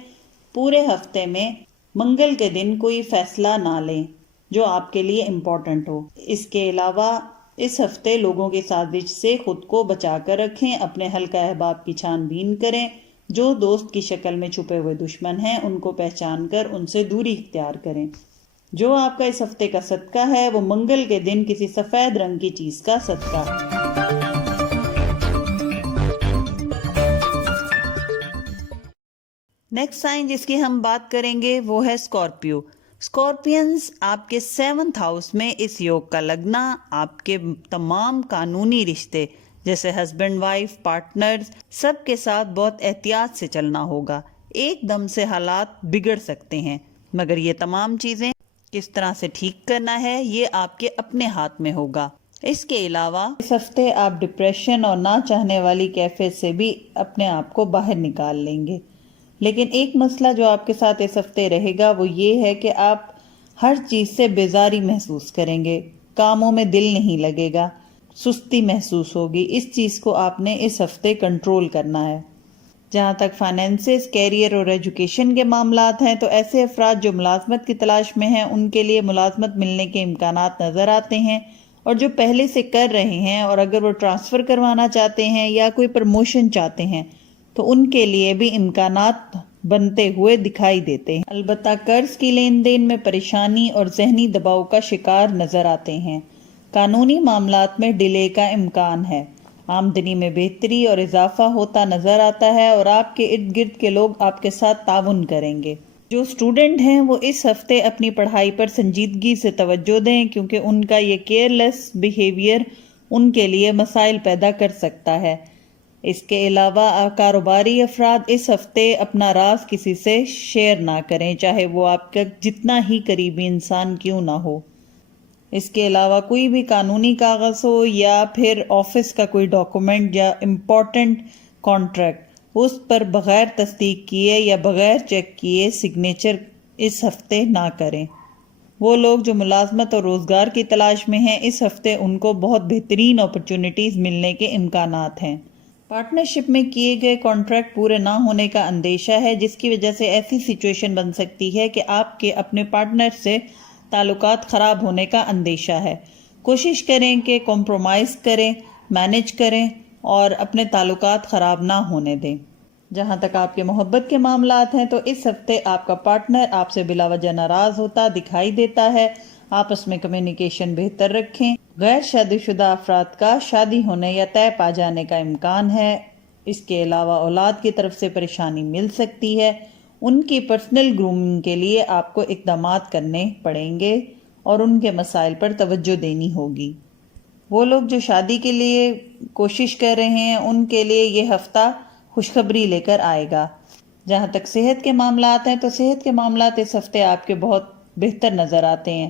پورے ہفتے میں منگل کے دن کوئی فیصلہ نہ لیں جو آپ کے لیے امپورٹنٹ ہو۔ اس کے علاوہ اس ہفتے لوگوں کی سازش سے خود کو بچا کر رکھیں، اپنے حلقہ احباب کی چھان بین کریں۔ جو دوست کی شکل میں چھپے ہوئے دشمن ہیں ان کو پہچان کر ان سے دوری اختیار کریں۔ جو آپ کا اس ہفتے کا صدقہ ہے وہ منگل کے دن کسی سفید رنگ کی چیز کا صدقہ۔ نیکسٹ سائن جس کی ہم بات کریں گے وہ ہے اسکارپیو۔ اسکارپینز آپ کے 7th ہاؤس میں اس یوگ کا لگنا آپ کے تمام قانونی رشتے جیسے ہسبینڈ وائف پارٹنرز سب کے ساتھ بہت احتیاط سے چلنا ہوگا۔ ایک دم سے حالات بگڑ سکتے ہیں، مگر یہ تمام چیزیں کس طرح سے ٹھیک کرنا ہے یہ آپ کے اپنے ہاتھ میں ہوگا۔ اس کے علاوہ اس ہفتے آپ ڈپریشن اور نہ چاہنے والی کیفیت سے بھی اپنے آپ کو باہر نکال لیں گے۔ لیکن ایک مسئلہ جو آپ کے ساتھ اس ہفتے رہے گا وہ یہ ہے کہ آپ ہر چیز سے بیزاری محسوس کریں گے، کاموں میں دل نہیں لگے گا، سستی محسوس ہوگی۔ اس چیز کو آپ نے اس ہفتے کنٹرول کرنا ہے۔ جہاں تک فائنینسز، کیریئر اور ایجوکیشن کے معاملات ہیں تو ایسے افراد جو ملازمت کی تلاش میں ہیں ان کے لیے ملازمت ملنے کے امکانات نظر آتے ہیں، اور جو پہلے سے کر رہے ہیں اور اگر وہ ٹرانسفر کروانا چاہتے ہیں یا کوئی پروموشن چاہتے ہیں تو ان کے لیے بھی امکانات بنتے ہوئے دکھائی دیتے ہیں۔ البتہ قرض کی لین دین میں پریشانی اور ذہنی دباؤ کا شکار نظر آتے ہیں۔ قانونی معاملات میں ڈیلے کا امکان ہے۔ آمدنی میں بہتری اور اضافہ ہوتا نظر آتا ہے اور آپ کے ارد گرد کے لوگ آپ کے ساتھ تعاون کریں گے۔ جو اسٹوڈنٹ ہیں وہ اس ہفتے اپنی پڑھائی پر سنجیدگی سے توجہ دیں کیونکہ ان کا یہ کیئر لیس بیہیویئر ان کے لیے مسائل پیدا کر سکتا ہے۔ اس کے علاوہ کاروباری افراد اس ہفتے اپنا راز کسی سے شیئر نہ کریں، چاہے وہ آپ کا جتنا ہی قریبی انسان کیوں نہ ہو۔ اس کے علاوہ کوئی بھی قانونی کاغذ ہو یا پھر آفس کا کوئی ڈاکومنٹ یا امپورٹنٹ کانٹریکٹ، اس پر بغیر تصدیق کیے یا بغیر چیک کیے سگنیچر اس ہفتے نہ کریں۔ وہ لوگ جو ملازمت اور روزگار کی تلاش میں ہیں اس ہفتے ان کو بہت بہترین اپرچونٹیز ملنے کے امکانات ہیں۔ پارٹنرشپ میں کیے گئے کانٹریکٹ پورے نہ ہونے کا اندیشہ ہے، جس کی وجہ سے ایسی سچویشن بن سکتی ہے کہ آپ کے اپنے پارٹنر سے تعلقات خراب ہونے کا اندیشہ ہے۔ کوشش کریں کہ کمپرومائز کریں، مینج کریں اور اپنے تعلقات خراب نہ ہونے دیں۔ جہاں تک آپ کے محبت کے معاملات ہیں تو اس ہفتے آپ کا پارٹنر آپ سے بلا وجہ ناراض ہوتا دکھائی دیتا ہے۔ آپس میں کمیونیکیشن بہتر رکھیں۔ غیر شادی شدہ افراد کا شادی ہونے یا طے پا جانے کا امکان ہے۔ اس کے علاوہ اولاد کی طرف سے پریشانی مل سکتی ہے۔ ان کی پرسنل گرومنگ کے لیے آپ کو اقدامات کرنے پڑیں گے اور ان کے مسائل پر توجہ دینی ہوگی۔ وہ لوگ جو شادی کے لیے کوشش کر رہے ہیں ان کے لیے یہ ہفتہ خوشخبری لے کر آئے گا۔ جہاں تک صحت کے معاملات ہیں تو صحت کے معاملات اس ہفتے آپ کے بہت بہتر نظر آتے ہیں۔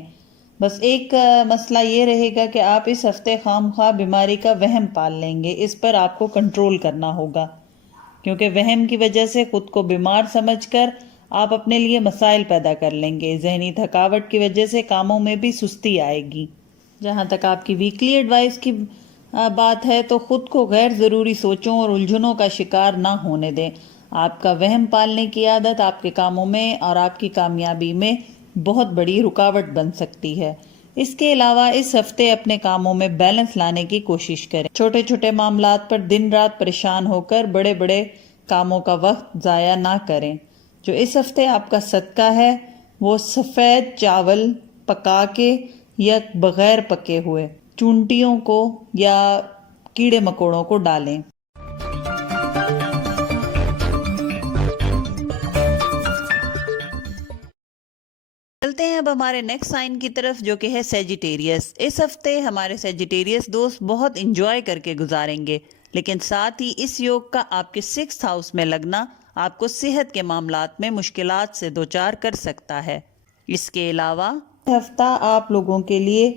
بس ایک مسئلہ یہ رہے گا کہ آپ اس ہفتے خام خواہ بیماری کا وہم پال لیں گے، اس پر آپ کو کنٹرول کرنا ہوگا، کیونکہ وہم کی وجہ سے خود کو بیمار سمجھ کر آپ اپنے لیے مسائل پیدا کر لیں گے۔ ذہنی تھکاوٹ کی وجہ سے کاموں میں بھی سستی آئے گی۔ جہاں تک آپ کی ویکلی ایڈوائس کی بات ہے تو خود کو غیر ضروری سوچوں اور الجھنوں کا شکار نہ ہونے دیں۔ آپ کا وہم پالنے کی عادت آپ کے کاموں میں اور آپ کی کامیابی میں بہت بڑی رکاوٹ بن سکتی ہے۔ اس کے علاوہ اس ہفتے اپنے کاموں میں بیلنس لانے کی کوشش کریں۔ چھوٹے چھوٹے معاملات پر دن رات پریشان ہو کر بڑے بڑے کاموں کا وقت ضائع نہ کریں۔ جو اس ہفتے آپ کا صدقہ ہے وہ سفید چاول پکا کے یا بغیر پکے ہوئے چونٹیوں کو یا کیڑے مکوڑوں کو ڈالیں۔ چلتے ہیں اب ہمارے نیکسٹ سائن کی طرف، جو کہ ہے سیجیٹیریس۔ اس ہفتے ہمارے سیجیٹیریس دوست بہت انجوائے کر کے گزاریں گے، لیکن ساتھ ہی اس یوگ کا آپ کے 6th ہاؤس میں لگنا آپ کو صحت کے معاملات میں مشکلات سے دوچار کر سکتا ہے۔ اس کے علاوہ ہفتہ آپ لوگوں کے لیے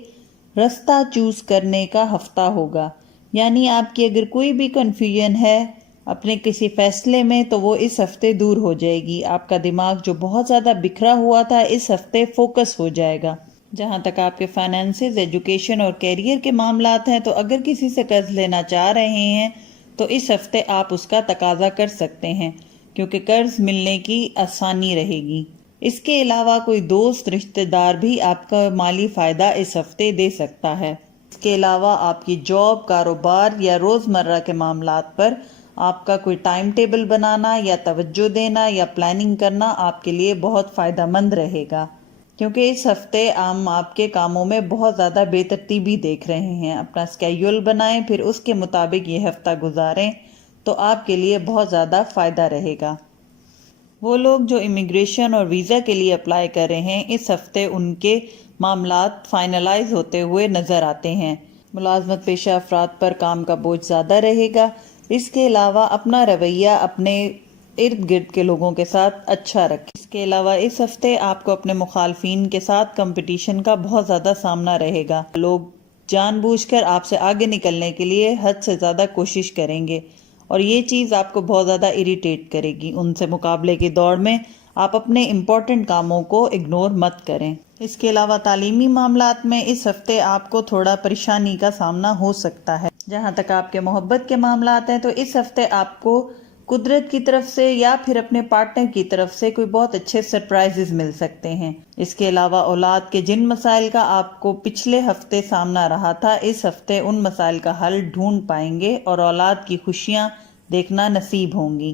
رستہ چوز کرنے کا ہفتہ ہوگا، یعنی آپ کی اگر کوئی بھی کنفیوژن ہے اپنے کسی فیصلے میں تو وہ اس ہفتے دور ہو جائے گی۔ آپ کا دماغ جو بہت زیادہ بکھرا ہوا تھا اس ہفتے فوکس ہو جائے گا۔ جہاں تک آپ کے فائنینسز، ایجوکیشن اور کیریئر کے معاملات ہیں تو اگر کسی سے قرض لینا چاہ رہے ہیں تو اس ہفتے آپ اس کا تقاضا کر سکتے ہیں، کیونکہ قرض ملنے کی آسانی رہے گی۔ اس کے علاوہ کوئی دوست، رشتہ دار بھی آپ کا مالی فائدہ اس ہفتے دے سکتا ہے۔ اس کے علاوہ آپ کی جاب، کاروبار یا روزمرہ کے معاملات پر آپ کا کوئی ٹائم ٹیبل بنانا یا توجہ دینا یا پلاننگ کرنا آپ کے لیے بہت فائدہ مند رہے گا، کیونکہ اس ہفتے آپ کے کاموں میں بہت زیادہ بے ترتیبی دیکھ رہے ہیں۔ اپنا اسکیڈول بنائیں، پھر اس کے مطابق یہ ہفتہ گزاریں تو آپ کے لیے بہت زیادہ فائدہ رہے گا۔ وہ لوگ جو امیگریشن اور ویزا کے لیے اپلائی کر رہے ہیں اس ہفتے ان کے معاملات فائنلائز ہوتے ہوئے نظر آتے ہیں۔ ملازمت پیشہ افراد پر کام کا بوجھ زیادہ رہے گا۔ اس کے علاوہ اپنا رویہ اپنے ارد گرد کے لوگوں کے ساتھ اچھا رکھیں۔ اس کے علاوہ اس ہفتے آپ کو اپنے مخالفین کے ساتھ کمپٹیشن کا بہت زیادہ سامنا رہے گا۔ لوگ جان بوجھ کر آپ سے آگے نکلنے کے لیے حد سے زیادہ کوشش کریں گے اور یہ چیز آپ کو بہت زیادہ اریٹیٹ کرے گی۔ ان سے مقابلے کی دوڑ میں آپ اپنے امپورٹنٹ کاموں کو اگنور مت کریں۔ اس کے علاوہ تعلیمی معاملات میں اس ہفتے آپ کو تھوڑا پریشانی کا سامنا ہو سکتا ہے۔ جہاں تک آپ کے محبت کے معاملات ہیں تو اس ہفتے آپ کو قدرت کی طرف سے یا پھر اپنے پارٹنر کی طرف سے کوئی بہت اچھے سرپرائزز مل سکتے ہیں۔ اس کے علاوہ اولاد کے جن مسائل کا آپ کو پچھلے ہفتے سامنا رہا تھا اس ہفتے ان مسائل کا حل ڈھونڈ پائیں گے اور اولاد کی خوشیاں دیکھنا نصیب ہوں گی۔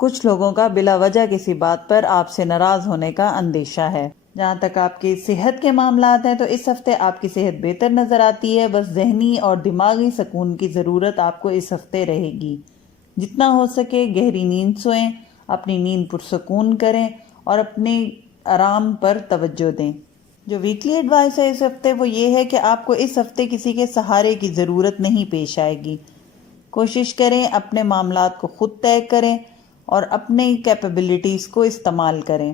کچھ لوگوں کا بلا وجہ کسی بات پر آپ سے ناراض ہونے کا اندیشہ ہے۔ جہاں تک آپ کی صحت کے معاملات ہیں تو اس ہفتے آپ کی صحت بہتر نظر آتی ہے، بس ذہنی اور دماغی سکون کی ضرورت آپ کو اس ہفتے رہے گی۔ جتنا ہو سکے گہری نیند سوئیں، اپنی نیند پرسکون کریں اور اپنے آرام پر توجہ دیں۔ جو ویکلی ایڈوائس ہے اس ہفتے وہ یہ ہے کہ آپ کو اس ہفتے کسی کے سہارے کی ضرورت نہیں پیش آئے گی۔ کوشش کریں اپنے معاملات کو خود طے کریں اور اپنی کیپیبلٹیز کو استعمال کریں۔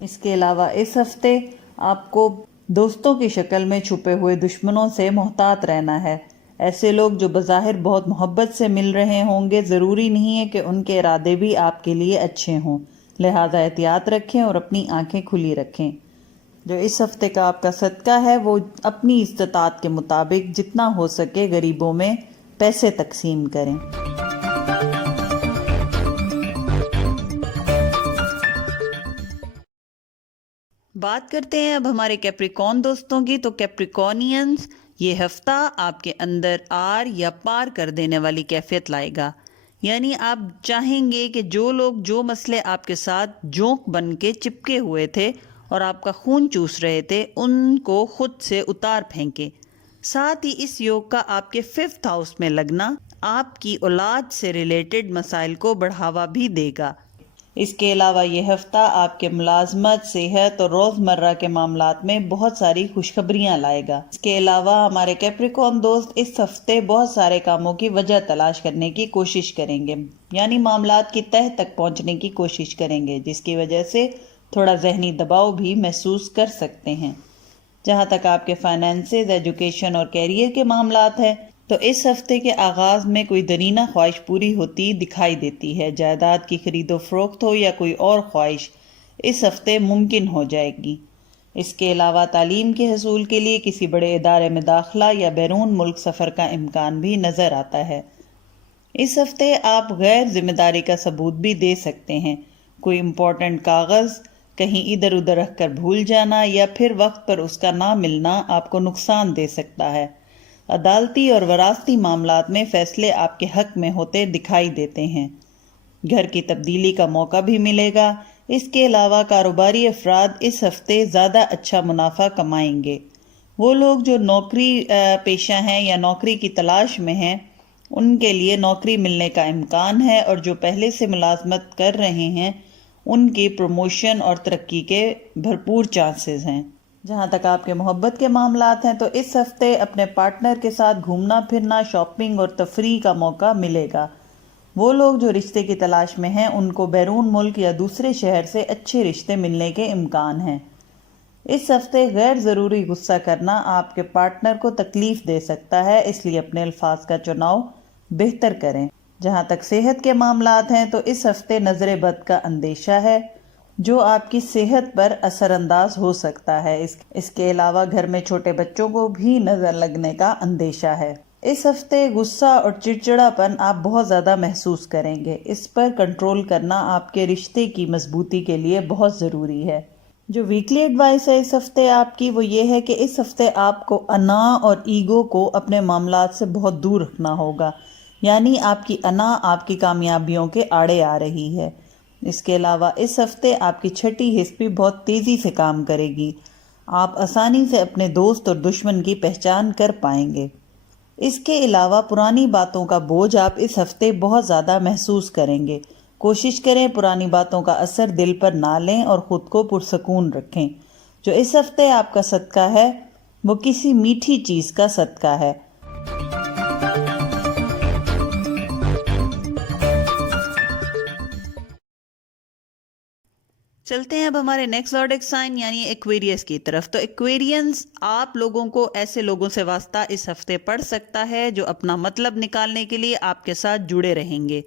اس کے علاوہ اس ہفتے آپ کو دوستوں کی شکل میں چھپے ہوئے دشمنوں سے محتاط رہنا ہے۔ ایسے لوگ جو بظاہر بہت محبت سے مل رہے ہوں گے، ضروری نہیں ہے کہ ان کے ارادے بھی آپ کے لیے اچھے ہوں، لہذا احتیاط رکھیں اور اپنی آنکھیں کھلی رکھیں۔ جو اس ہفتے کا آپ کا صدقہ ہے وہ اپنی استطاعت کے مطابق جتنا ہو سکے غریبوں میں پیسے تقسیم کریں۔ بات کرتے ہیں اب ہمارے کیپریکون دوستوں کی۔ تو کیپریکونینز، یہ ہفتہ آپ کے اندر آر یا پار کر دینے والی کیفیت لائے گا، یعنی آپ چاہیں گے کہ جو لوگ جو مسئلے آپ کے ساتھ جونک بن کے چپکے ہوئے تھے اور آپ کا خون چوس رہے تھے ان کو خود سے اتار پھینکیں۔ ساتھ ہی اس یوگ کا آپ کے 5th ہاؤس میں لگنا آپ کی اولاد سے ریلیٹڈ مسائل کو بڑھاوا بھی دے گا۔ اس کے علاوہ یہ ہفتہ آپ کے ملازمت، صحت اور روزمرہ کے معاملات میں بہت ساری خوشخبریاں لائے گا۔ اس کے علاوہ ہمارے کیپریکون دوست اس ہفتے بہت سارے کاموں کی وجہ تلاش کرنے کی کوشش کریں گے، یعنی معاملات کی تہہ تک پہنچنے کی کوشش کریں گے، جس کی وجہ سے تھوڑا ذہنی دباؤ بھی محسوس کر سکتے ہیں۔ جہاں تک آپ کے فائنینسز، ایجوکیشن اور کیریئر کے معاملات ہیں تو اس ہفتے کے آغاز میں کوئی درینہ خواہش پوری ہوتی دکھائی دیتی ہے۔ جائیداد کی خرید و فروخت ہو یا کوئی اور خواہش اس ہفتے ممکن ہو جائے گی۔ اس کے علاوہ تعلیم کے حصول کے لیے کسی بڑے ادارے میں داخلہ یا بیرون ملک سفر کا امکان بھی نظر آتا ہے۔ اس ہفتے آپ غیر ذمہ داری کا ثبوت بھی دے سکتے ہیں۔ کوئی امپورٹنٹ کاغذ کہیں ادھر ادھر رکھ کر بھول جانا یا پھر وقت پر اس کا نہ ملنا آپ کو نقصان دے سکتا ہے۔ عدالتی اور وراثتی معاملات میں فیصلے آپ کے حق میں ہوتے دکھائی دیتے ہیں۔ گھر کی تبدیلی کا موقع بھی ملے گا۔ اس کے علاوہ کاروباری افراد اس ہفتے زیادہ اچھا منافع کمائیں گے۔ وہ لوگ جو نوکری پیشہ ہیں یا نوکری کی تلاش میں ہیں ان کے لیے نوکری ملنے کا امکان ہے، اور جو پہلے سے ملازمت کر رہے ہیں ان کی پروموشن اور ترقی کے بھرپور چانسز ہیں۔ جہاں تک آپ کے محبت کے معاملات ہیں تو اس ہفتے اپنے پارٹنر کے ساتھ گھومنا پھرنا، شاپنگ اور تفریح کا موقع ملے گا۔ وہ لوگ جو رشتے کی تلاش میں ہیں ان کو بیرون ملک یا دوسرے شہر سے اچھے رشتے ملنے کے امکان ہیں۔ اس ہفتے غیر ضروری غصہ کرنا آپ کے پارٹنر کو تکلیف دے سکتا ہے، اس لیے اپنے الفاظ کا چناؤ بہتر کریں۔ جہاں تک صحت کے معاملات ہیں تو اس ہفتے نظر بد کا اندیشہ ہے جو آپ کی صحت پر اثر انداز ہو سکتا ہے۔ اس کے علاوہ گھر میں چھوٹے بچوں کو بھی نظر لگنے کا اندیشہ ہے۔ اس ہفتے غصہ اور چڑچڑا پن آپ بہت زیادہ محسوس کریں گے۔ اس پر کنٹرول کرنا آپ کے رشتے کی مضبوطی کے لیے بہت ضروری ہے۔ جو ویکلی ایڈوائس ہے اس ہفتے آپ کی وہ یہ ہے کہ اس ہفتے آپ کو انا اور ایگو کو اپنے معاملات سے بہت دور رکھنا ہوگا، یعنی آپ کی انا آپ کی کامیابیوں کے آڑے آ رہی ہے۔ اس کے علاوہ اس ہفتے آپ کی چھٹی حس بھی بہت تیزی سے کام کرے گی۔ آپ آسانی سے اپنے دوست اور دشمن کی پہچان کر پائیں گے۔ اس کے علاوہ پرانی باتوں کا بوجھ آپ اس ہفتے بہت زیادہ محسوس کریں گے۔ کوشش کریں پرانی باتوں کا اثر دل پر نہ لیں اور خود کو پرسکون رکھیں۔ جو اس ہفتے آپ کا صدقہ ہے وہ کسی میٹھی چیز کا صدقہ ہے۔ چلتے ہیں اب ہمارے نیکسٹ زوڈک سائن یعنی ایکویریس کی طرف۔ تو ایکویرینز آپ لوگوں کو ایسے لوگوں سے واسطہ اس ہفتے پڑ سکتا ہے جو اپنا مطلب نکالنے کے لیے آپ کے ساتھ جڑے رہیں گے۔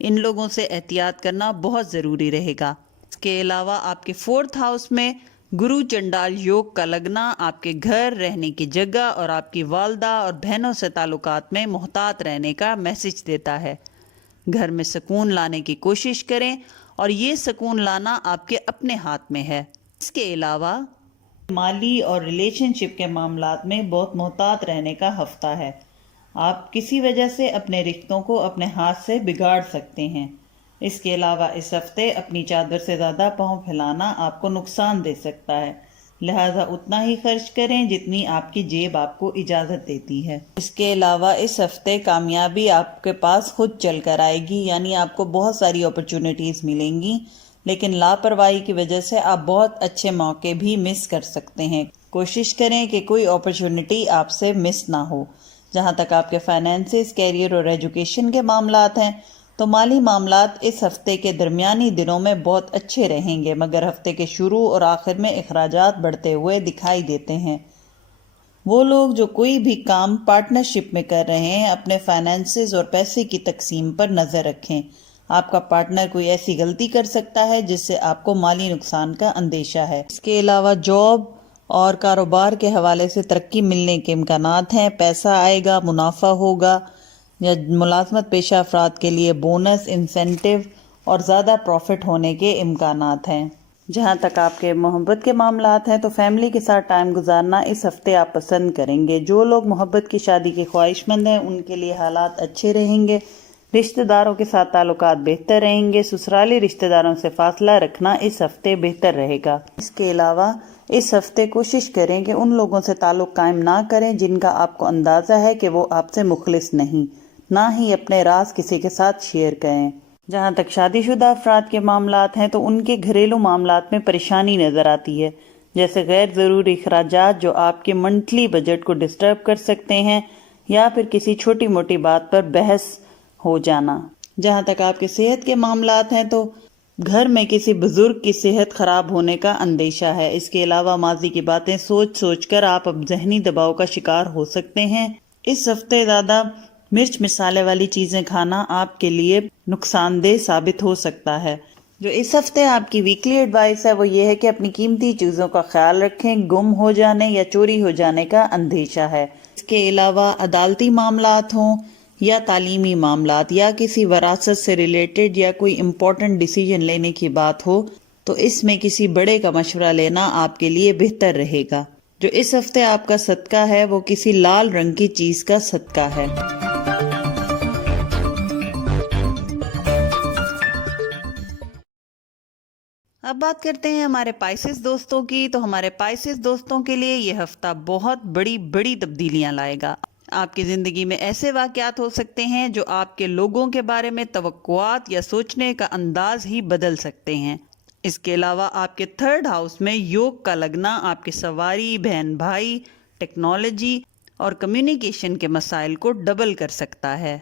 ان لوگوں سے احتیاط کرنا بہت ضروری رہے گا۔ اس کے علاوہ آپ کے 4th ہاؤس میں گرو چنڈال یوگ کا لگنا آپ کے گھر، رہنے کی جگہ اور آپ کی والدہ اور بہنوں سے تعلقات میں محتاط رہنے کا میسج دیتا ہے۔ گھر میں سکون لانے کی کوشش کریں اور یہ سکون لانا آپ کے اپنے ہاتھ میں ہے۔ اس کے علاوہ مالی اور ریلیشن شپ کے معاملات میں بہت محتاط رہنے کا ہفتہ ہے۔ آپ کسی وجہ سے اپنے رشتوں کو اپنے ہاتھ سے بگاڑ سکتے ہیں۔ اس کے علاوہ اس ہفتے اپنی چادر سے زیادہ پاؤں پھیلانا آپ کو نقصان دے سکتا ہے، لہذا اتنا ہی خرچ کریں جتنی آپ کی جیب آپ کو اجازت دیتی ہے۔ اس کے علاوہ اس ہفتے کامیابی آپ کے پاس خود چل کر آئے گی، یعنی آپ کو بہت ساری اپرچونٹیز ملیں گی، لیکن لاپرواہی کی وجہ سے آپ بہت اچھے موقع بھی مس کر سکتے ہیں۔ کوشش کریں کہ کوئی اپرچونٹی آپ سے مس نہ ہو۔ جہاں تک آپ کے فائنینسز، کیریئر اور ایجوکیشن کے معاملات ہیں تو مالی معاملات اس ہفتے کے درمیانی دنوں میں بہت اچھے رہیں گے، مگر ہفتے کے شروع اور آخر میں اخراجات بڑھتے ہوئے دکھائی دیتے ہیں۔ وہ لوگ جو کوئی بھی کام پارٹنرشپ میں کر رہے ہیں اپنے فائنینسز اور پیسے کی تقسیم پر نظر رکھیں۔ آپ کا پارٹنر کوئی ایسی غلطی کر سکتا ہے جس سے آپ کو مالی نقصان کا اندیشہ ہے۔ اس کے علاوہ جاب اور کاروبار کے حوالے سے ترقی ملنے کے امکانات ہیں، پیسہ آئے گا، منافع ہوگا، یا ملازمت پیشہ افراد کے لیے بونس، انسینٹیو اور زیادہ پروفٹ ہونے کے امکانات ہیں۔ جہاں تک آپ کے محبت کے معاملات ہیں تو فیملی کے ساتھ ٹائم گزارنا اس ہفتے آپ پسند کریں گے۔ جو لوگ محبت کی شادی کے خواہش مند ہیں ان کے لیے حالات اچھے رہیں گے۔ رشتہ داروں کے ساتھ تعلقات بہتر رہیں گے۔ سسرالی رشتہ داروں سے فاصلہ رکھنا اس ہفتے بہتر رہے گا۔ اس کے علاوہ اس ہفتے کوشش کریں کہ ان لوگوں سے تعلق قائم نہ کریں جن کا آپ کو اندازہ ہے کہ وہ آپ سے مخلص نہیں، نہ ہی اپنے راز کسی کے ساتھ شیئر کریں۔ جہاں تک شادی شدہ افراد کے معاملات ہیں تو ان کے گھریلو معاملات میں پریشانی نظر آتی ہے، جیسے غیر ضروری اخراجات جو آپ کے منتھلی بجٹ کو ڈسٹرب کر سکتے ہیں، یا پھر کسی چھوٹی موٹی بات پر بحث ہو جانا۔ جہاں تک آپ کے صحت کے معاملات ہیں تو گھر میں کسی بزرگ کی صحت خراب ہونے کا اندیشہ ہے۔ اس کے علاوہ ماضی کی باتیں سوچ سوچ کر آپ اب ذہنی دباؤ کا شکار ہو سکتے ہیں۔ اس ہفتے زیادہ مرچ مسالے والی چیزیں کھانا آپ کے لیے نقصان دہ ثابت ہو سکتا ہے۔ جو اس ہفتے آپ کی ویکلی ایڈوائس ہے وہ یہ ہے کہ اپنی قیمتی چیزوں کا خیال رکھیں، گم ہو جانے یا چوری ہو جانے کا اندیشہ ہے۔ اس کے علاوہ عدالتی معاملات ہوں یا تعلیمی معاملات یا کسی وراثت سے ریلیٹڈ یا کوئی امپورٹنٹ ڈیسیجن لینے کی بات ہو تو اس میں کسی بڑے کا مشورہ لینا آپ کے لیے بہتر رہے گا۔ جو اس ہفتے آپ کا صدقہ ہے وہ کسی لال رنگ کی چیز کا صدقہ ہے۔ اب بات کرتے ہیں ہمارے پائسس دوستوں کی۔ تو ہمارے پائسس دوستوں کے لیے یہ ہفتہ بہت بڑی تبدیلیاں لائے گا۔ آپ کی زندگی میں ایسے واقعات ہو سکتے ہیں جو آپ کے لوگوں کے بارے میں توقعات یا سوچنے کا انداز ہی بدل سکتے ہیں۔ اس کے علاوہ آپ کے 3rd ہاؤس میں یوگ کا لگنا آپ کے سواری، بہن بھائی، ٹیکنالوجی اور کمیونیکیشن کے مسائل کو ڈبل کر سکتا ہے۔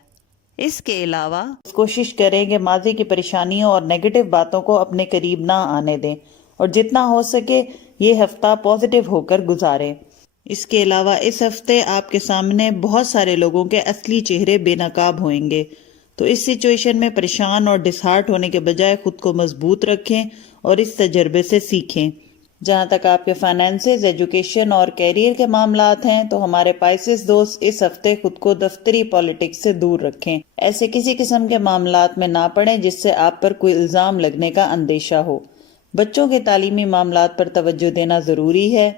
اس کے علاوہ کوشش کریں کہ ماضی کی پریشانیوں اور نیگیٹو باتوں کو اپنے قریب نہ آنے دیں اور جتنا ہو سکے یہ ہفتہ پازیٹیو ہو کر گزاریں۔ اس کے علاوہ اس ہفتے آپ کے سامنے بہت سارے لوگوں کے اصلی چہرے بے نقاب ہوئیں گے، تو اس سچویشن میں پریشان اور ڈسہارٹ ہونے کے بجائے خود کو مضبوط رکھیں اور اس تجربے سے سیکھیں۔ جہاں تک آپ کے فائنینسز، ایجوکیشن اور کیریئر کے معاملات ہیں تو ہمارے پائسس دوست اس ہفتے خود کو دفتری پالیٹکس سے دور رکھیں۔ ایسے کسی قسم کے معاملات میں نہ پڑیں جس سے آپ پر کوئی الزام لگنے کا اندیشہ ہو۔ بچوں کے تعلیمی معاملات پر توجہ دینا ضروری ہے۔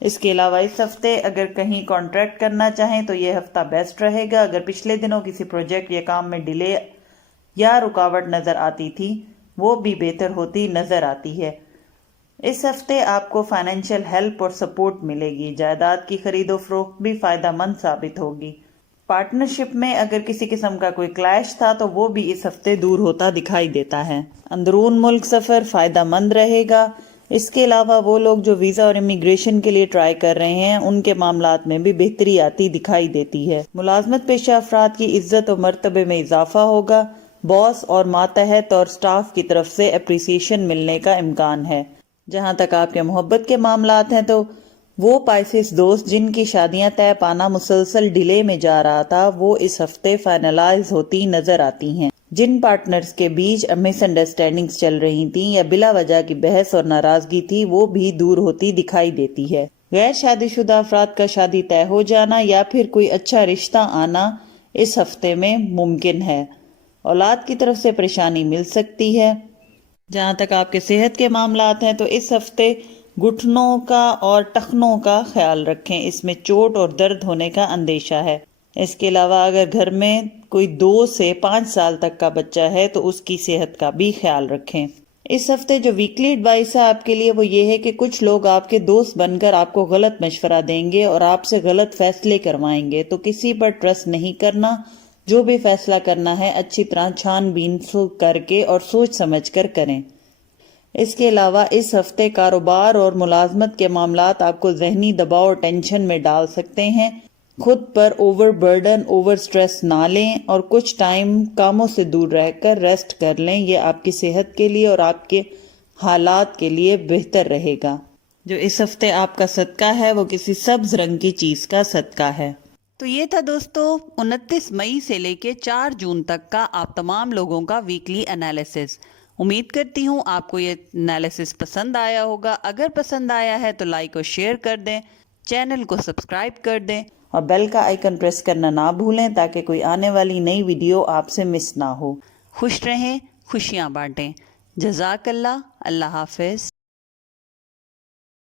اس کے علاوہ اس ہفتے اگر کہیں کانٹریکٹ کرنا چاہیں تو یہ ہفتہ بیسٹ رہے گا۔ اگر پچھلے دنوں کسی پروجیکٹ یا کام میں ڈیلے یا رکاوٹ نظر آتی تھی وہ بھی بہتر ہوتی نظر آتی ہے۔ اس ہفتے آپ کو فائنینشیل ہیلپ اور سپورٹ ملے گی۔ جائیداد کی خرید و فروخت بھی فائدہ مند ثابت ہوگی۔ پارٹنرشپ میں اگر کسی قسم کا کوئی کلیش تھا تو وہ بھی اس ہفتے دور ہوتا دکھائی دیتا ہے۔ اندرون ملک سفر فائدہ مند رہے گا۔ اس کے علاوہ وہ لوگ جو ویزا اور امیگریشن کے لیے ٹرائی کر رہے ہیں ان کے معاملات میں بھی بہتری آتی دکھائی دیتی ہے۔ ملازمت پیشہ افراد کی عزت و مرتبے میں اضافہ ہوگا۔ باس اور ماتحت اور سٹاف کی طرف سے اپریسیشن ملنے کا امکان ہے۔ جہاں تک آپ کے محبت کے معاملات ہیں تو وہ پائسس دوست جن کی شادیاں طے پانا مسلسل ڈیلے میں جا رہا تھا وہ اس ہفتے فائنلائز ہوتی نظر آتی ہیں۔ جن پارٹنرز کے بیچ مس انڈرسٹینڈنگز چل رہی تھیں یا بلا وجہ کی بحث اور ناراضگی تھی وہ بھی دور ہوتی دکھائی دیتی ہے۔ غیر شادی شدہ افراد کا شادی طے ہو جانا یا پھر کوئی اچھا رشتہ آنا اس ہفتے میں ممکن ہے۔ اولاد کی طرف سے پریشانی مل سکتی ہے۔ جہاں تک آپ کے صحت کے معاملات ہیں تو اس ہفتے گھٹنوں کا اور ٹخنوں کا خیال رکھیں، اس میں چوٹ اور درد ہونے کا اندیشہ ہے۔ اس کے علاوہ اگر گھر میں کوئی 2 سے 5 سال تک کا بچہ ہے تو اس کی صحت کا بھی خیال رکھیں۔ اس ہفتے جو ویکلی ایڈوائس ہے آپ کے لیے وہ یہ ہے کہ کچھ لوگ آپ کے دوست بن کر آپ کو غلط مشورہ دیں گے اور آپ سے غلط فیصلے کروائیں گے، تو کسی پر ٹرسٹ نہیں کرنا۔ جو بھی فیصلہ کرنا ہے اچھی طرح چھان بین کر کے اور سوچ سمجھ کر کریں۔ اس کے علاوہ اس ہفتے کاروبار اور ملازمت کے معاملات آپ کو ذہنی دباؤ اور ٹینشن میں ڈال سکتے ہیں۔ خود پر اوور برڈن، اوور سٹریس نہ لیں اور کچھ ٹائم کاموں سے دور رہ کر ریسٹ کر لیں، یہ آپ کی صحت کے لیے اور آپ کے حالات کے لیے بہتر رہے گا۔ جو اس ہفتے آپ کا صدقہ ہے وہ کسی سبز رنگ کی چیز کا صدقہ ہے۔ تو یہ تھا دوستو 29 مئی سے لے کے 4 جون تک کا آپ تمام لوگوں کا ویکلی انالیسس۔ امید کرتی ہوں آپ کو یہ انالیسس پسند آیا ہوگا۔ اگر پسند آیا ہے تو لائک اور شیئر کر دیں، چینل کو سبسکرائب کر دیں اور بیل کا آئیکن پریس کرنا نہ بھولیں تاکہ کوئی آنے والی نئی ویڈیو آپ سے مس نہ ہو۔ خوش رہیں، خوشیاں بانٹیں۔ جزاک اللہ، اللہ حافظ۔